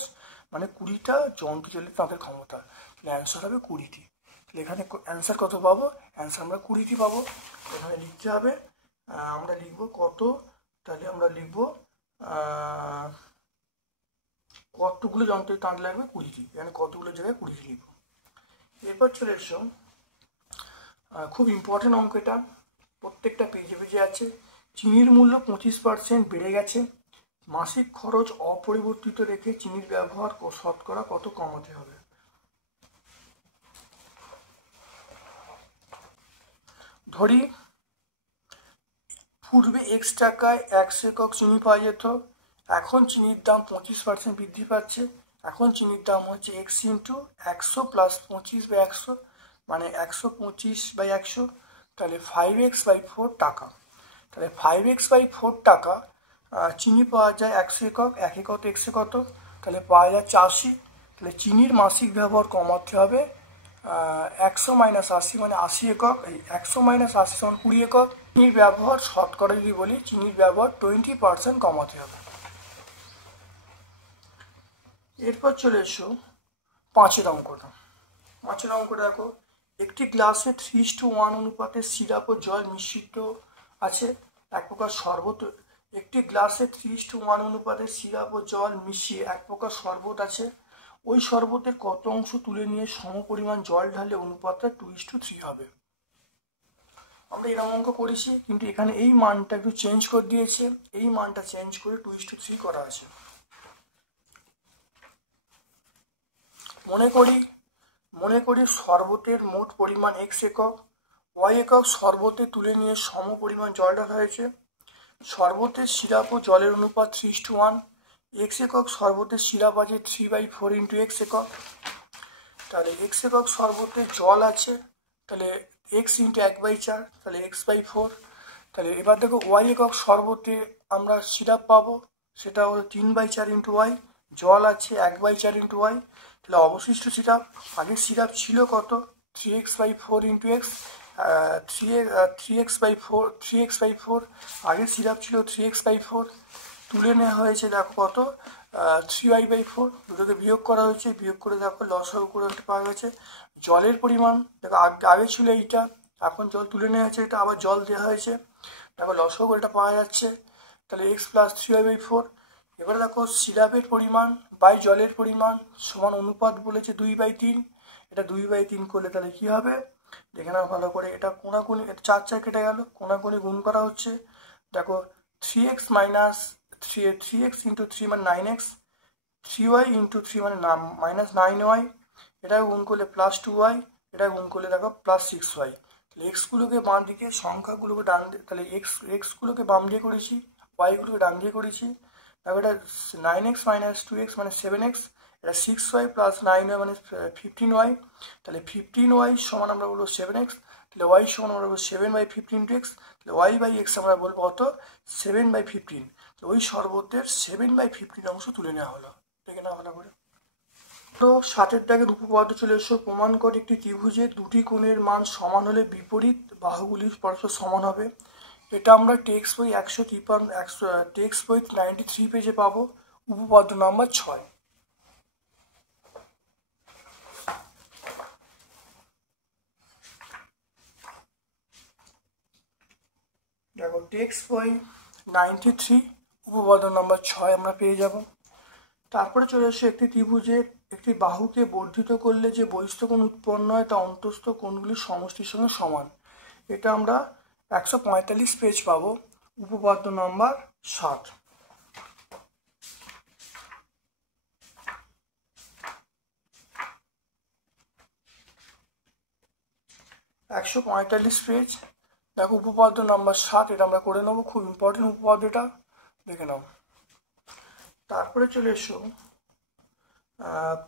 মানে 20টা যন্ত্রচালিত তাঁতের ক্ষমতা। তাহলে অ্যান্সার হবে 20টি। তাহলে এখানে অ্যান্সার কত পাবো? অ্যান্সার আমরা 20টি পাবো। এখানে লিখতে হবে, আমরা লিখবো কত, তাহলে আমরা লিখবো কতগুলো যন্ত্রের তাঁত লাগবে? 20টি, এখানে কতগুলো জায়গায় 20টি লিখবো। এরপর চলে এসো, খুব ইম্পর্টেন্ট অঙ্ক এটা, প্রত্যেকটা পেজে আছে। চিনির মূল্য 25% বেড়ে গেছে, মাসিক খরচ অপরিবর্তিত রেখে চিনির ব্যবহার শতকরা কত কমাতে হবে? ধরি পূর্বে x টাকায় 100 একক চিনি পাওয়া যেত, এখন চিনির দাম 25% বৃদ্ধি পাচ্ছে, এখন চিনির দাম হচ্ছে x ইন্টু 100 প্লাস 25/100 মানে 125/100, তাহলে 5x/4 টাকা। তাহলে 5x/4 টাকা চিনি পাওয়া যায় 100 একক, 1 একক x কত, তাহলে পাওয়া যাচ্ছে 80। তাহলে চিনির মাসিক ব্যবহার কমাতে হবে 100 মাইনাস 80 মানে 80 একক, এই 100 মাইনাস 80 সমান 20 একক। চিনির ব্যবহার শতকরা যদি বলি, চিনির ব্যবহার 20% কমাতে হবে। এরপর চলে এসো 5 অঙ্কটা। 5 অঙ্কটা দেখো, একটি গ্লাসে 3:1 অনুপাতে সিরাপ ও জল মিশ্রিত আছে, এক প্রকার শরবত। একটি গ্লাসে 3:1 অনুপাতে সিরাপ ও জল মিশিয়ে এক প্রকার শরবত আছে, ওই শরবতের কত অংশ তুলে নিয়ে সম পরিমাণ জল ঢালে অনুপাতটা 2:3 হবে। আমরা এরকম অঙ্ক করেছি, কিন্তু এখানে এই মানটা একটু চেঞ্জ করে দিয়েছে, এই মানটা চেঞ্জ করে 2:3 করা আছে। মনে করি শরবতের মোট পরিমাণ x একক, y একক শরবতে তুলে নিয়ে সম পরিমাণ জল ঢালা হয়েছে। শরবতের সিরাপ ও জলের অনুপাত 3:1, x একক শরবতের সিরাপ আছে 3/4 × x একক। তাহলে x একক শরবতে জল আছে, তাহলে x × 1/4, তাহলে x/4। তাহলে এবার দেখো y একক শরবতে আমরা সিরাপ পাবো, সেটা হলো 3/4 × y, জল আছে 1/4 × y। তাহলে অবশিষ্ট সিরাপ, আগের সিরাপ ছিল কত 3x/4 × x, 3x/4, আগের সিরাপ ছিল 3x/4, তুলে নেওয়া হয়েছে দেখো কত 3y/4, দুটোকে বিয়োগ করা হয়েছে, বিয়োগ করে দেখো লসাগু করে একটা পাওয়া গেছে। জলের পরিমাণ দেখো আগে ছিল এইটা, এখন জল তুলে নেওয়া হয়েছে, এটা আবার জল দেওয়া হয়েছে, দেখো লসাগু এটা পাওয়া যাচ্ছে, তাহলে x + 3y/4। এবারে দেখো সিরাপের পরিমাণ বাই জলের পরিমাণ সমান অনুপাত বলেছে 2/3, এটা 2/3 করলে তাহলে কি হবে দেখে নাও ভালো করে। এটা কোনাকুনি 4 কেটে গেল, কোনাকুনি গুণ করা হচ্ছে। দেখো 3x × 3 মানে 9x, 3y × 3 মানে -9y, এটা গুণ করলে +2y, এটা গুণ করলে দেখো +6y। তাহলে এক্সগুলোকে বাম দিকে, সংখ্যাগুলোকে ডান দিকে, তাহলে এক্সগুলোকে বাম দিয়ে করেছি, ওয়াইগুলোকে ডান দিয়ে করেছি। দেখো এটা 9x - 2x মানে 7x, এটা 6y + 9y মানে 15y, তাহলে 15y সমান আমরা বলবো 7x, তাহলে y সমান আমরা বলবো 7/15x, তাহলে y/x আমরা বলবো কত 7/15। ওই শরবতের 7/15 অংশ তুলে নেওয়া হলো, দেখে নেওয়া ভালো করে। তো 7 দাগের উপপাদ্য চলে এসো। প্রমাণ কর একটি ত্রিভুজের দুটি কোণের মান সমান হলে বিপরীত বাহুগুলি পরস্পর সমান হবে। এটা আমরা টেক্সট বই 93 পেজে পাবো, উপপাদ্য নাম্বার 6। দেখো টেক্সট বই 93 উপপাদ্য নাম্বার 6 আমরা পেয়ে যাব। তারপরে চলে এসে একটি ত্রিভুজের একটি বাহুকে বর্ধিত করলে যে বহিস্থ কোণ উৎপন্ন হয় তা অন্তস্থ কোণগুলির সমষ্টির সঙ্গে সমান। এটা আমরা 145 পেজ পাবো, উপপাদ্য নাম্বার 7। 145 পেজ, দেখো উপপাদ্য নাম্বার 7, এটা আমরা করে নেবো, খুব ইম্পর্টেন্ট উপপাদ্য, এটা দেখে নাও। তারপরে চলে এসো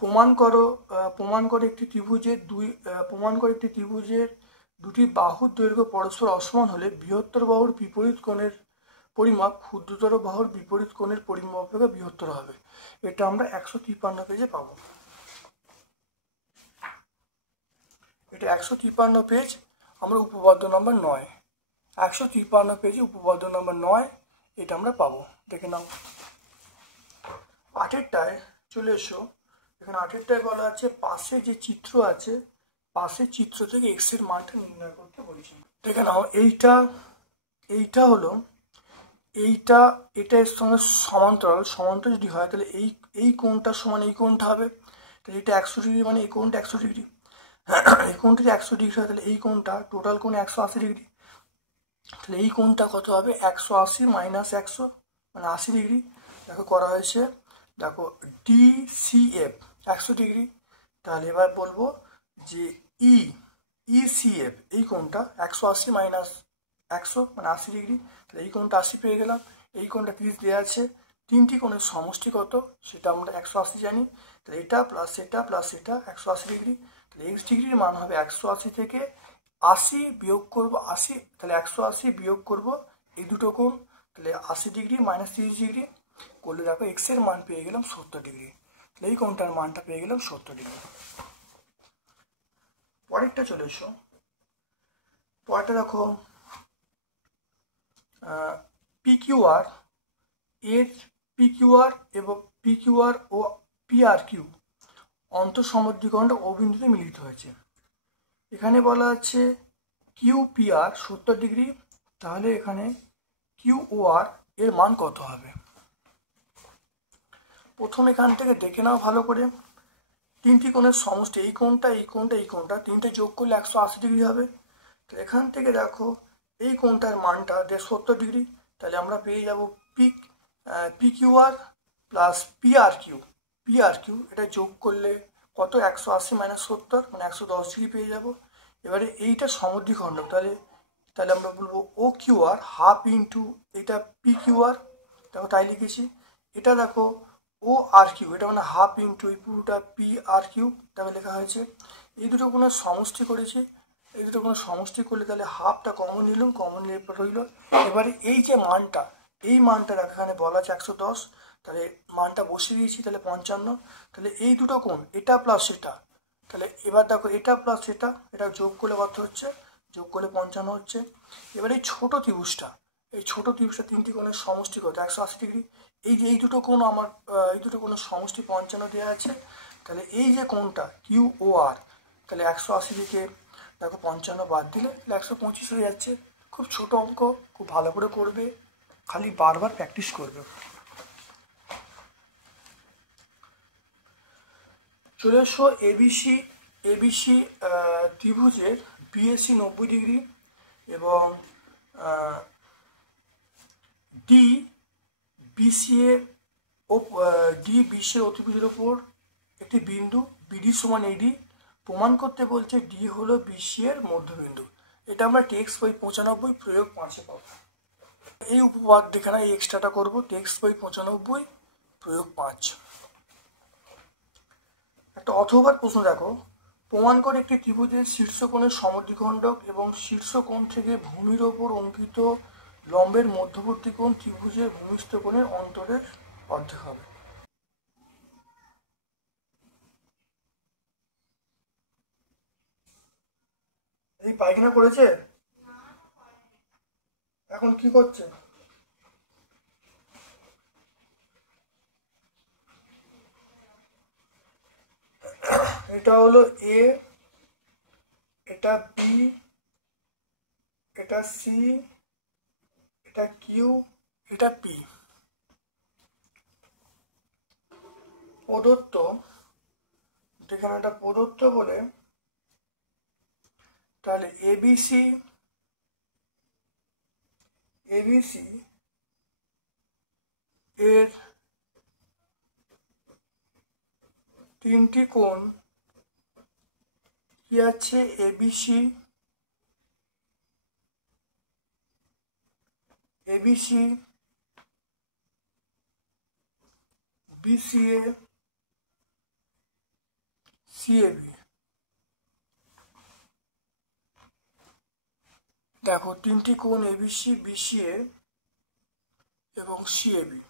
প্রমাণ করো একটি ত্রিভুজের দুটি বাহুর দৈর্ঘ্য পরস্পর অসমান হলে বৃহত্তর বাহুর বিপরীত কোণের পরিমাপ ক্ষুদ্রতর বাহুর বিপরীত কোণের পরিমাপ থেকে বৃহত্তর হবে। এটা আমরা 153 পেজে পাবো, এটা 153 পেজ, আমরা উপপাদ্য নাম্বার 9, 153 পেজে উপপাদ্য নাম্বার 9 এটা আমরা পাবো, দেখে নাও। 8টায় চলে এসো। এখানে 8টায় বলা আছে পাশে যে চিত্র আছে, পাশের চিত্র থেকে x এর মানটা নির্ণয় করতে বলেছি। দেখে নাও এইটা হলো এটা এর সঙ্গে সমান্তরাল যদি হয়, তাহলে এই কোণটার সমান এই কোণটা হবে, তাহলে এটা 100 ডিগ্রি, মানে এই কোণটা 100 ডিগ্রি, এই কোণটা যদি 100 ডিগ্রি হয়, তাহলে এই কোণটা টোটাল কোণ 180 ডিগ্রি, তাহলে এই কোণটা কত হবে 180 - 100 মানে 80 ডিগ্রি। দেখো করা হয়েছে, দেখো DCF 100 ডিগ্রি, তাহলে এবার বলবো যে ECF এই কোণটা 180 - 100 মানে 80 ডিগ্রি, তাহলে এই কোণটা 80 পেয়ে গেলাম। এই কোণটা 30 দেওয়া আছে, তিনটি কোণের সমষ্টি কত সেটা আমরা 180 জানি, তাহলে এটা প্লাস এটা প্লাস এটা 180 ডিগ্রি, তাহলে x ডিগ্রির মান হবে 180 থেকে 80 বিয়োগ করবো 80, তাহলে 180 বিয়োগ করবো এই দুটো কোণ, তাহলে 80 ডিগ্রি - 30 ডিগ্রি করলে দেখো x এর মান পেয়ে গেলাম 70 ডিগ্রি, তাহলে এই কোণটার মানটা পেয়ে গেলাম 70 ডিগ্রি। পরেরটা চলে এসো। পরেরটা দেখো, পিকিউআর এর পিকিউআর এবং পিকিউআর ও পিআরকিউ অন্তঃসমদ্বিখণ্ড ও বিন্দুতে মিলিত হয়েছে। এখানে বলা আছে কিউপিআর 70 ডিগ্রি, তাহলে এখানে কিউওআর এর মান কত হবে? প্রথম এখান থেকে দেখে নাও ভালো করে, তিনটি কোণের সমষ্টি, এই কোণটা এই কোণটা এই কোণটা, তিনটে যোগ করলে 180 ডিগ্রি হবে। তো এখান থেকে দেখো এই কোণটার মানটা 70 ডিগ্রি, তাহলে আমরা পেয়ে যাব পিকিউআর প্লাস পিআরকিউ এটা যোগ করলে কত? 180 মাইনাস 70 মানে 110 ডিগ্রি পেয়ে যাব। এবারে এইটা সমদ্বিখণ্ডক, তাহলে তাহলে আমরা বলবো ও কিউআর হাফ ইন্টু এটা পিকিউআর, দেখো তাই লিখেছি। এটা দেখো ও আর কিউ, এটা মানে হাফ ইন্টু এই পুরোটা পি আর কিউ, তাহলে লেখা হয়েছে। এই দুটো কোনো সমষ্টি করেছি, এই দুটো কোনো সমষ্টি করলে তাহলে হাফটা কমন নিলাম, কমন নিয়ে রইল। এবারে এই যে মানটা, এই মানটা এখানে বলা আছে 110, তাহলে মানটা বসিয়ে দিয়েছি, তাহলে 55। তাহলে এই দুটো কোণ, এটা প্লাস এটা, তাহলে এবার দেখো এটা প্লাস এটা যোগ করলে কত হচ্ছে? যোগ করলে 55 হচ্ছে। এবার এই ছোট ত্রিভুজটা, তিনটি কোণের সমষ্টি কত? 180 ডিগ্রি। এই যে এই দুটো কোণ আমার, এই দুটো কোণের সমষ্টি 55 দেওয়া আছে। তাহলে এই যে কোণটা কিউ ও আর, তাহলে 180 থেকে দেখো 55 বাদ দিলে 125 হয়ে যাচ্ছে। খুব ছোট অঙ্ক, খুব ভালো করে করবে, খালি বারবার প্র্যাকটিস করবে। চলে এসো এবিসি ত্রিভুজের বিএসি 90 ডিগ্রি এবং ডি বিসি এর অতিভুজের ওপর একটি বিন্দু বিডি সমান এডি প্রমাণ করতে বলছে ডি হলো বিসি এর মধ্যবিন্দু। এটা আমরা টেক্সট বই 95 প্রয়োগ 5-এ পাবো। এই উপপাদ্য দেখে না, এই এক্সট্রাটা করবো টেক্সট বই 95 প্রয়োগ 5। একটা অথবার প্রশ্ন দেখো, প্রমাণ করে একটি ত্রিভুজের শীর্ষকোণের সমদ্বিখণ্ডক এবং শীর্ষকোণ থেকে ভূমির ওপর অঙ্কিত লম্বের মধ্যবর্তী কোণ ত্রিভুজের ভূমিস্থ কোণের অন্তরের অর্ধেক হবে। এই পায়খানা করেছে, এখন কি করছে? এটা হলো এ, এটা বি, এটা সি, এটা কিউ, এটা পি। প্রদত্ত, যেখানে এটা প্রদত্ত বলে, তাহলে এবিসি এর তিনটি কোণ কি আছে? ABC BCA CAB. দেখো তিনটি কোণ এবিসি, বিসিএ এবং সিএবি।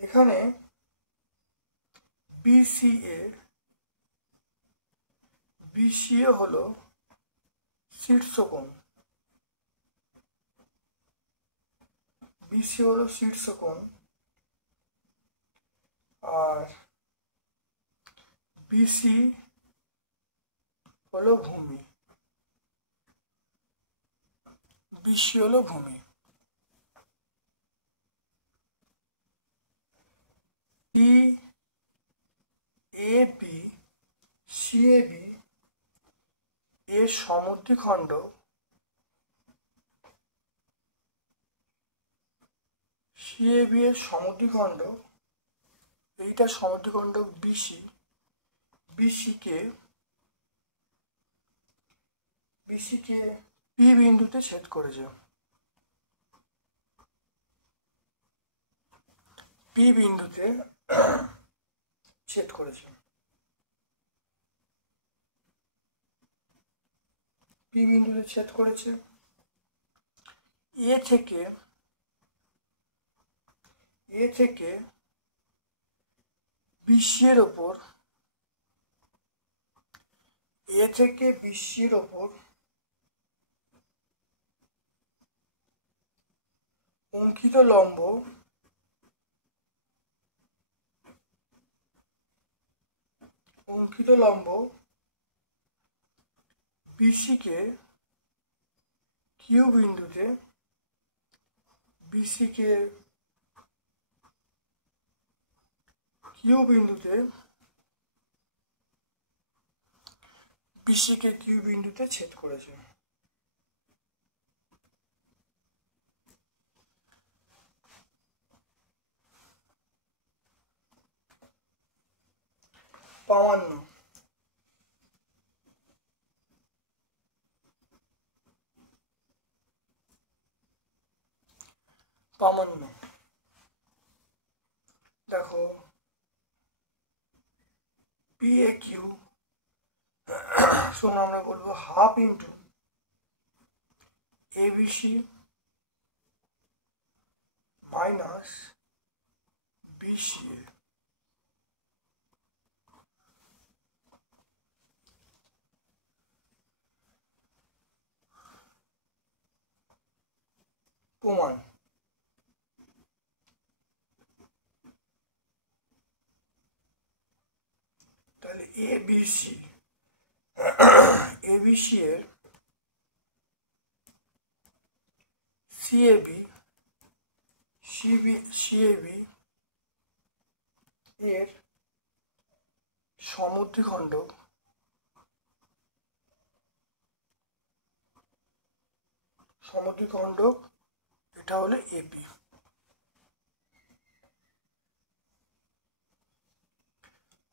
এখানে বিসিএ হলো শীর্ষকোণ, আর বিসি হলো ভূমি, সিএবি এর সমদ্বিখণ্ড এইটা সমদ্বিখণ্ড বিসিকে পি বিন্দুতে ছেদ করেছে। পি বিন্দুতে ছেদ করেছে। এ থেকে বিসি এর ওপর এ থেকে বিসির ওপর অঙ্কিত লম্ব বিসিকে কিউ বিন্দুতে ছেদ করেছে। প্রামাণ্য দেখো পি এ কিউ সমান আমরা বলবো half into ABC minus BCA. প্রমাণ তাহলে এবিসি এর সিএবি এর সমদ্বিখণ্ডক এটা হলো এবি।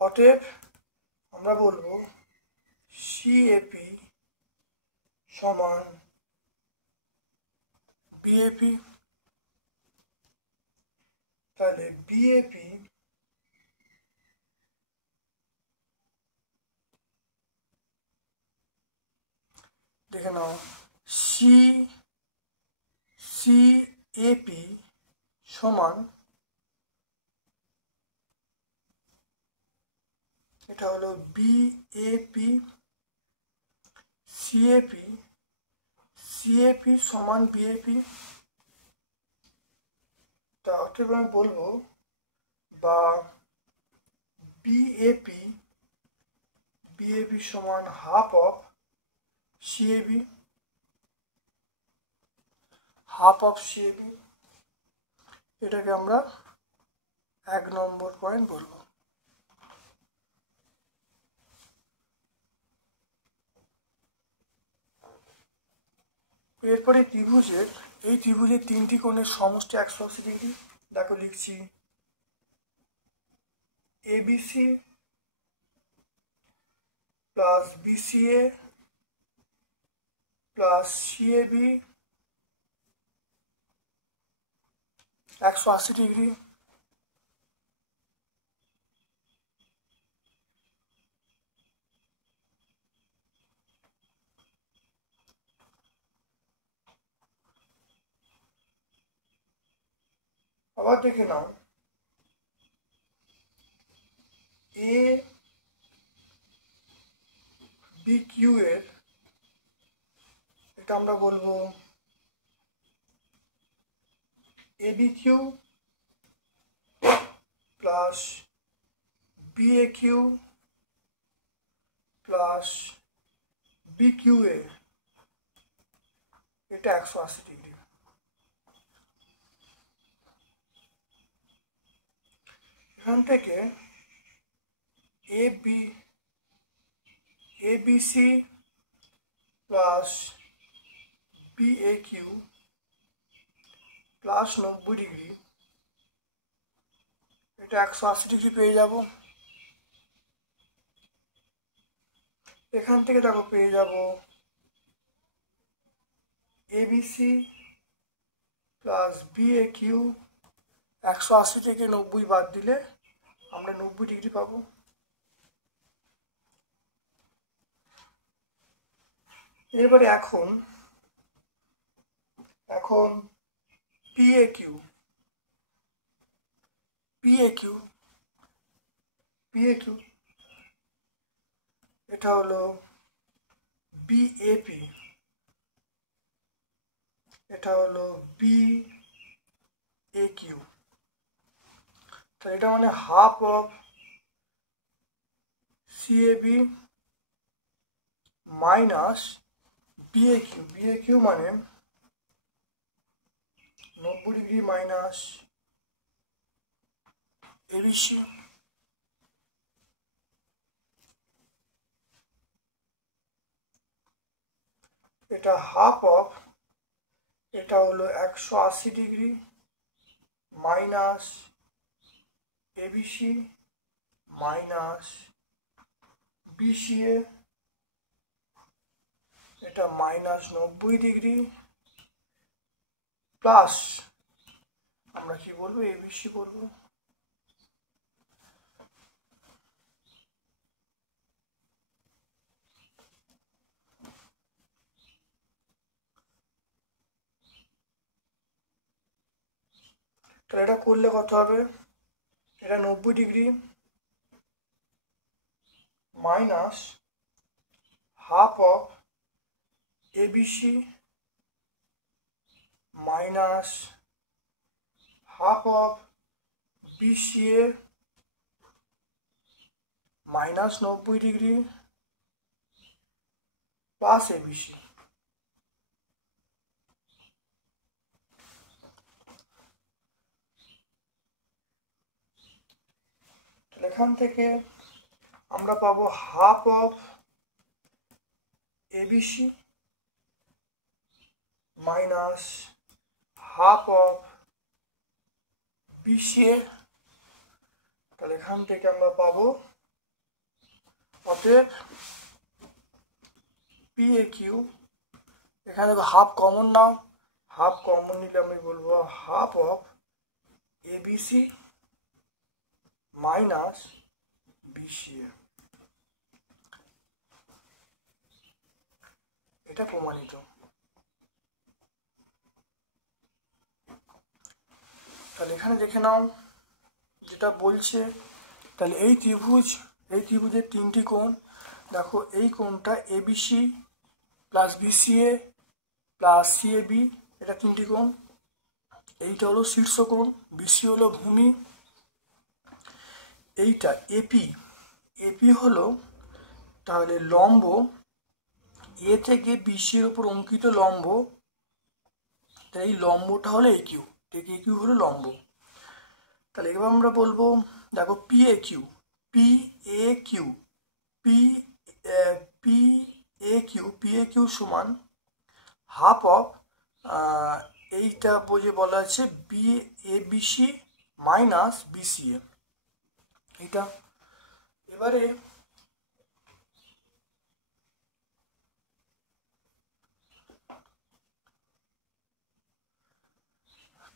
অতএব আমরা বলবো সিএপি সমান বিএপি। তাহলে বিএপি দেখে নাও সিএপি সমান এটা হলো বিএপি সিএপি সমান বিএপি। তা অতএব আমি বলবো বা বিএপি সমান হাফ অফ সিএবি এটাকে আমরা 1 নম্বর পয়েন্ট বলবো। এরপরে এই ত্রিভুজের 3টি কোণের সমষ্টি 180 ডিগ্রি। দেখো লিখছি ABC plus BCA plus CAB 180 degree. আবার দেখে নাও এ বি কিউ এর এটা আমরা বলবো A B Q plus B A Q plus B Q A এটা 180 ডিগ্রি। এখান থেকে ABC plus BA Q plus 90 degree এটা 180 ডিগ্রি পেয়ে যাব। এখান থেকে দেখো পেয়ে যাব এবিসি প্লাস বিএ কিউ 180 থেকে 90 বাদ দিলে আমরা 90 ডিগ্রি পাবো। এবারে এখন পিএ কিউ এটা হলো বিএপি, এটা হলো বিএকিউ। তাহলে এটা মানে হাফ অফ সিএবি মাইনাস বিএকিউ। বিএকিউ মানে 90 ডিগ্রি মাইনাস এবিসি। এটা হাফ অফ, এটা হলো 180 degree minus ABC minus BCA, এটা মাইনাস 90 ডিগ্রি প্লাস আমরা কি বলবো এবিসি বলবো। তাহলে এটা করলে কত হবে, এটা 90 degree minus half of ABC minus half of BCA minus 90 degree plus ABC. এখান থেকে আমরা পাবো half of ABC minus half of BCA. তাহলে এখান থেকে আমরা পাবো অতএব পিএকিউ, এখানে হাফ কমন নাও, হাফ কমন নিলে আমি বলবো half of ABC minus BCA. এটা প্রমাণিত। তাহলে এখানে দেখে নাও যেটা বলছে, তাহলে এই ত্রিভুজের তিনটি কোণ, দেখো এই কোণটা ABC plus BCA plus CAB, এটা তিনটি কোণ। এইটা হলো শীর্ষকোণ, বিসি হলো ভূমি। এইটা এপি হলো তাহলে লম্ব, এ থেকে বিসি এর উপর অঙ্কিত লম্ব, তাই এই লম্বটা হলো একিউ, একিউ হলো লম্ব। তাহলে এবার আমরা বলবো দেখো পিএকিউ পিএকিউ সমান হাফ অফ এইটা বুঝে বলা আছে বিএবিসি মাইনাস বিসিএ। এইটা এবারে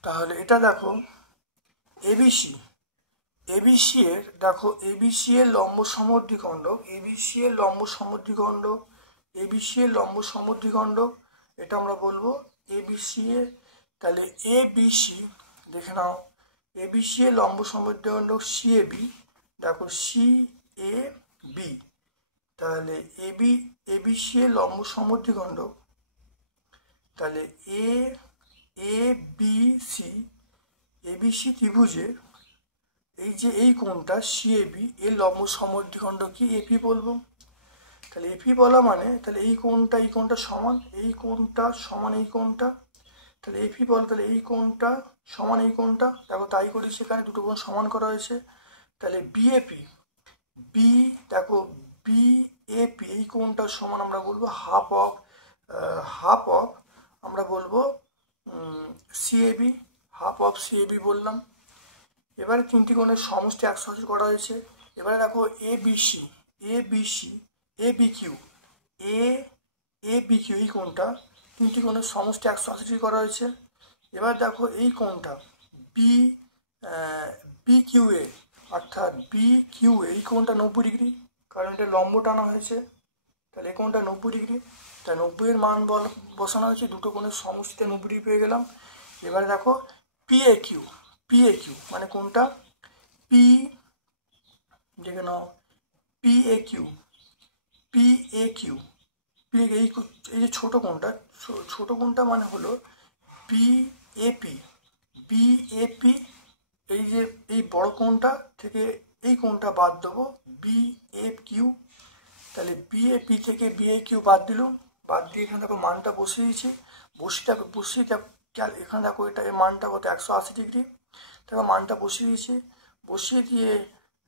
তাহলে এটা দেখো এবিসি এর দেখো এবিসি এর লম্ব সমদ্বিখণ্ডক, এটা আমরা বলবো এবিসি এর। তাহলে এবিসি দেখে নাও, এবিসি এর লম্ব সমদ্বিখণ্ডক সিএবি, দেখো সিএবি, তাহলে এবিসি এর লম্ব সমদ্বিখণ্ডক, তাহলে এবিসি ত্রিভুজের এই যে এই কোণটা সিএবি এর লম্ব সমদ্বিখণ্ডক কি এপি বলবো। তাহলে এপি বলা মানে তাহলে এই কোণটা সমান এই কোণটা সমান এই কোণটা, তাহলে এপি বল তাহলে এই কোণটা সমান এই কোণটা, দেখো তাই করি সেখানে দুটো কোণ সমান করা হয়েছে। তাহলে বিএপি দেখো বিএপি এই কোণটা সমান আমরা বলবো হাফ অফ আমরা বলবো সিএবি, হাফ অফ সিএবি বললাম। এবারে তিনটি কোণের সমষ্টি 180 করা হয়েছে। এবারে দেখো এবিকিউ এই কোণটা, তিনটি কোণের সমষ্টি 180 করা হয়েছে। এবার দেখো এই কোণটা বিকিউএ, অর্থাৎ বিকিউএ এই কোণটা 90 ডিগ্রি, কারণ এটা লম্ব টানা হয়েছে। তাহলে এই কোণটা 90 ডিগ্রি, তাই 90 এর মান বসানো হয়েছে, দুটো কোণের সমষ্টিতে 90 ডিগ্রি পেয়ে গেলাম। এবারে দেখো পিএকিউ মানে কোনটা দেখে নাও পিএকিউ এই এই যে ছোট কোণটা মানে হলো বিএপি। বিএপি এই যে এই বড় কোণটা থেকে এই কোণটা বাদ দেবো, বিএকিউ। তাহলে বিএপি থেকে বিএকিউ বাদ দিলাম, বাদ দিয়ে এখানে দেখো মানটা বসিয়ে দিয়েছি। এখানে দেখো এটা এই মানটা কত, 180°। দেখো মানটা বসিয়ে দিয়েছি, বসিয়ে দিয়ে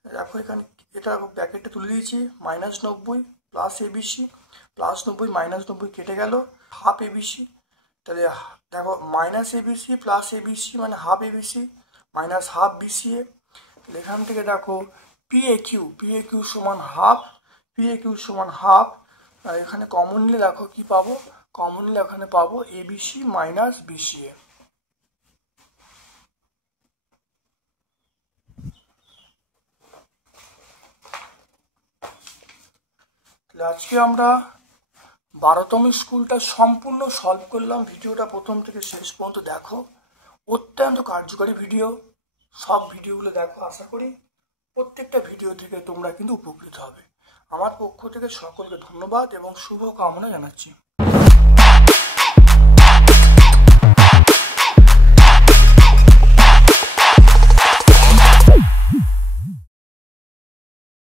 দেখো এখানে এটা ব্র্যাকেটটা তুলে দিয়েছি, -90 প্লাস এবিসি, +90 -90 কেটে গেল, হাফ এবিসি। তাহলে দেখো -ABC প্লাস এবিসি মানে half ABC minus half BCA. তাহলে এখান থেকে দেখো পিএকিউ সমান হাফ, সমান হাফ। আর এখানে কমন নিলে দেখো কি পাবো, কমন নিলে এখানে পাবো এবিসি মাইনাস বিসিএ। তাহলে আজকে আমরা 12তম স্কুলটা সম্পূর্ণ সলভ করলাম। ভিডিওটা প্রথম থেকে শেষ পর্যন্ত দেখো, অত্যন্ত কার্যকরী ভিডিও। সব ভিডিওগুলো দেখো, আশা করি প্রত্যেকটা ভিডিও থেকে তোমরা কিন্তু উপকৃত হবে। আমার পক্ষ থেকে সকলকে ধন্যবাদ এবং শুভ কামনা জানাচ্ছি।